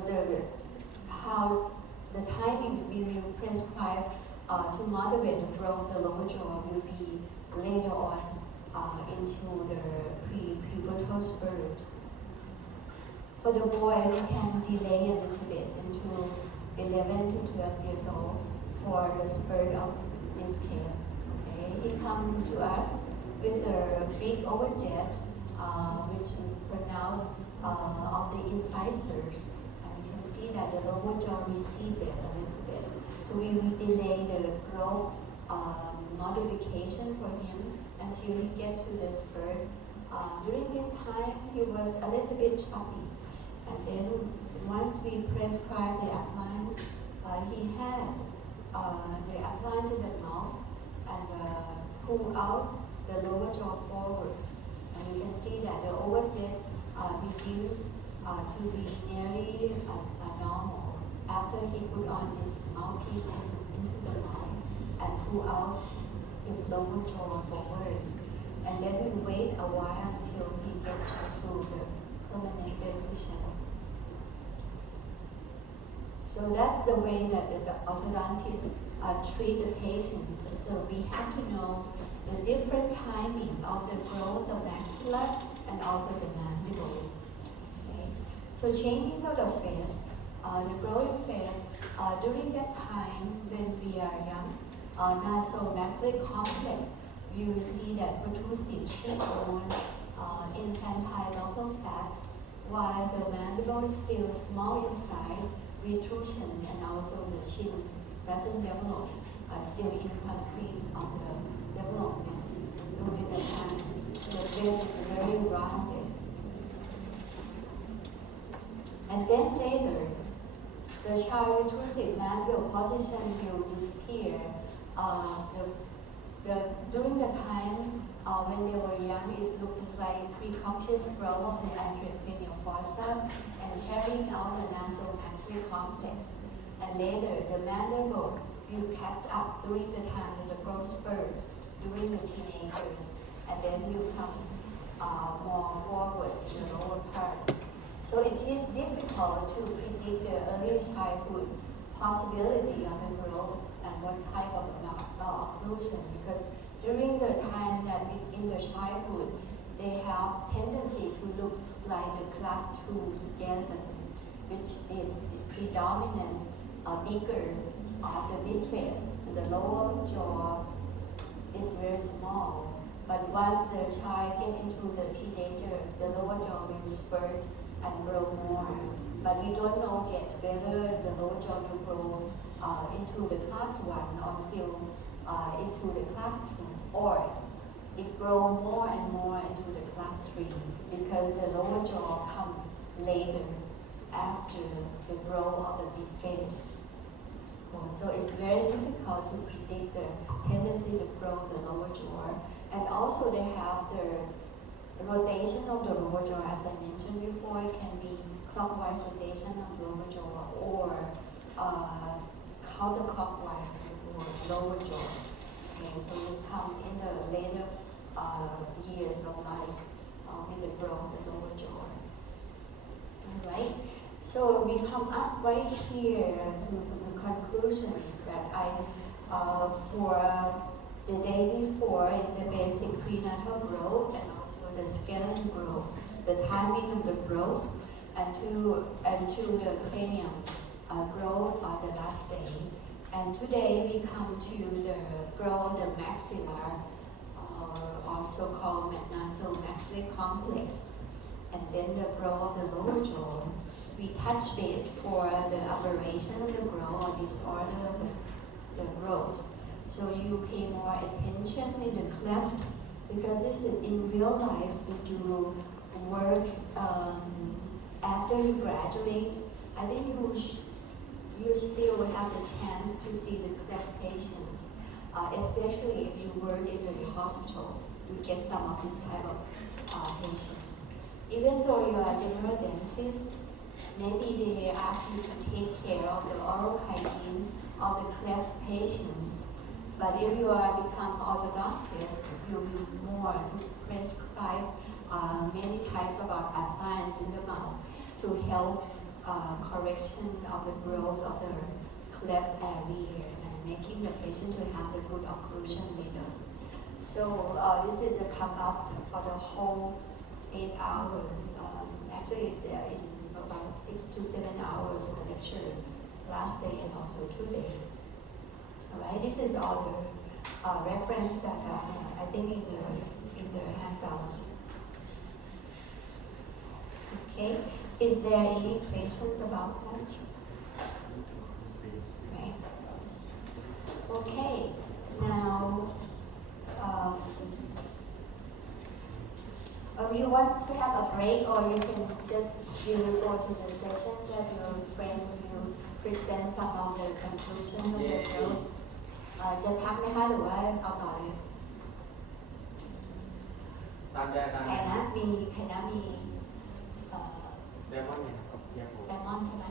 how the timing we will prescribe to motivate the growth of the lower jaw will be later on into the pre-pubertal spurt. For the boy, we can delay a little bit into 11 to 12 years old for the spurt of this case. Okay, he comes to us with a big overjet, which we pronounce of the incisors, and we can see that the lower jaw receded a little bit. So we will delay the growth modification for him until he gets to the spurt. During this time, he was a little bit choppy, and then once we prescribed the appliance, he had the appliance in the mouth and pull out the lower jaw forward, and you can see that the overjet reduced to be nearly normal after he put on his mouthpiece into the mouth and pull out his lower jaw forward. And then we wait a while until he gets to the permanent dentition. So that's the way that the orthodontists treat the patients. So we have to know the different timing of the growth of maxilla and also the mandible. Okay? So changing of the face, the growing face, during that time when we are young, nasomaxillary complex, you will see that protrusive cheekbone, infantile local fat, while the mandible is still small in size, retrusion, and also the chin doesn't develop, still incomplete on the development during the time. So the face is very rounded. And then later, the child retrusive mandible position will disappear. During the time when they were young, it looks like precocious growth of the anterior cranial fossa and carrying out the nasomaxillary complex. And later, the mandible will catch up during the time of the growth spurt during the teenagers, and then will come more forward in the lower part. So it is difficult to predict the early childhood possibility of the growth and what type of occlusion, because during the time that in the childhood, they have tendency to look like the class 2 skeleton, which is the predominant bigger of the midface. The lower jaw is very small, but once the child gets into the teenager, the lower jaw will spurt and grow more. But we don't know yet whether the lower jaw will grow into the class 1 or still into the class 2, or it grow more and more into the class 3 because the lower jaw comes later after the growth of the big face. So it's very difficult to predict the tendency to grow the lower jaw. And also they have the rotation of the lower jaw, as I mentioned before. It can be clockwise rotation of the lower jaw or counterclockwise of the lower jaw. Okay, so this comes in the later years of life with the growth of the lower jaw. Alright, so we come up right here to the conclusion that for the day before is the basic prenatal growth and also the skeleton growth, the timing of the growth, and to the cranium growth on the last day. And today we come to the growth of the maxilla, also called nasomaxillary complex, and then the growth of the lower jaw. We touch base for the aberration of the growth or disorder of the growth. So you pay more attention in the cleft, because this is in real life. If you work after you graduate, I think you still will have the chance to see the cleft patients, especially if you work in the hospital. You get some of this type of patients. Even though you are a general dentist, maybe they ask you to take care of the oral hygiene of the cleft patients. But if you are become orthodontist, you'll be more to prescribe many types of appliance in the mouth to help correction of the growth of the cleft area and making the patient to have the good occlusion later. So this is a come up for the whole 8 hours. Actually, it's in about 6 to 7 hours lecture last day and also today. Alright, this is all the reference that I think in the handout. Okay, is there any questions about that? Right. Okay, now you want to have a break, or you can just go to the session that your friends will present some of the conclusion of the growth. จะพักไหมคะหรือว่าเอาต่อเลย ตามได้ตาม ใครนะมี ไดมอนด์เนี่ยครับเรียกผม ไดมอนด์ใช่ไหม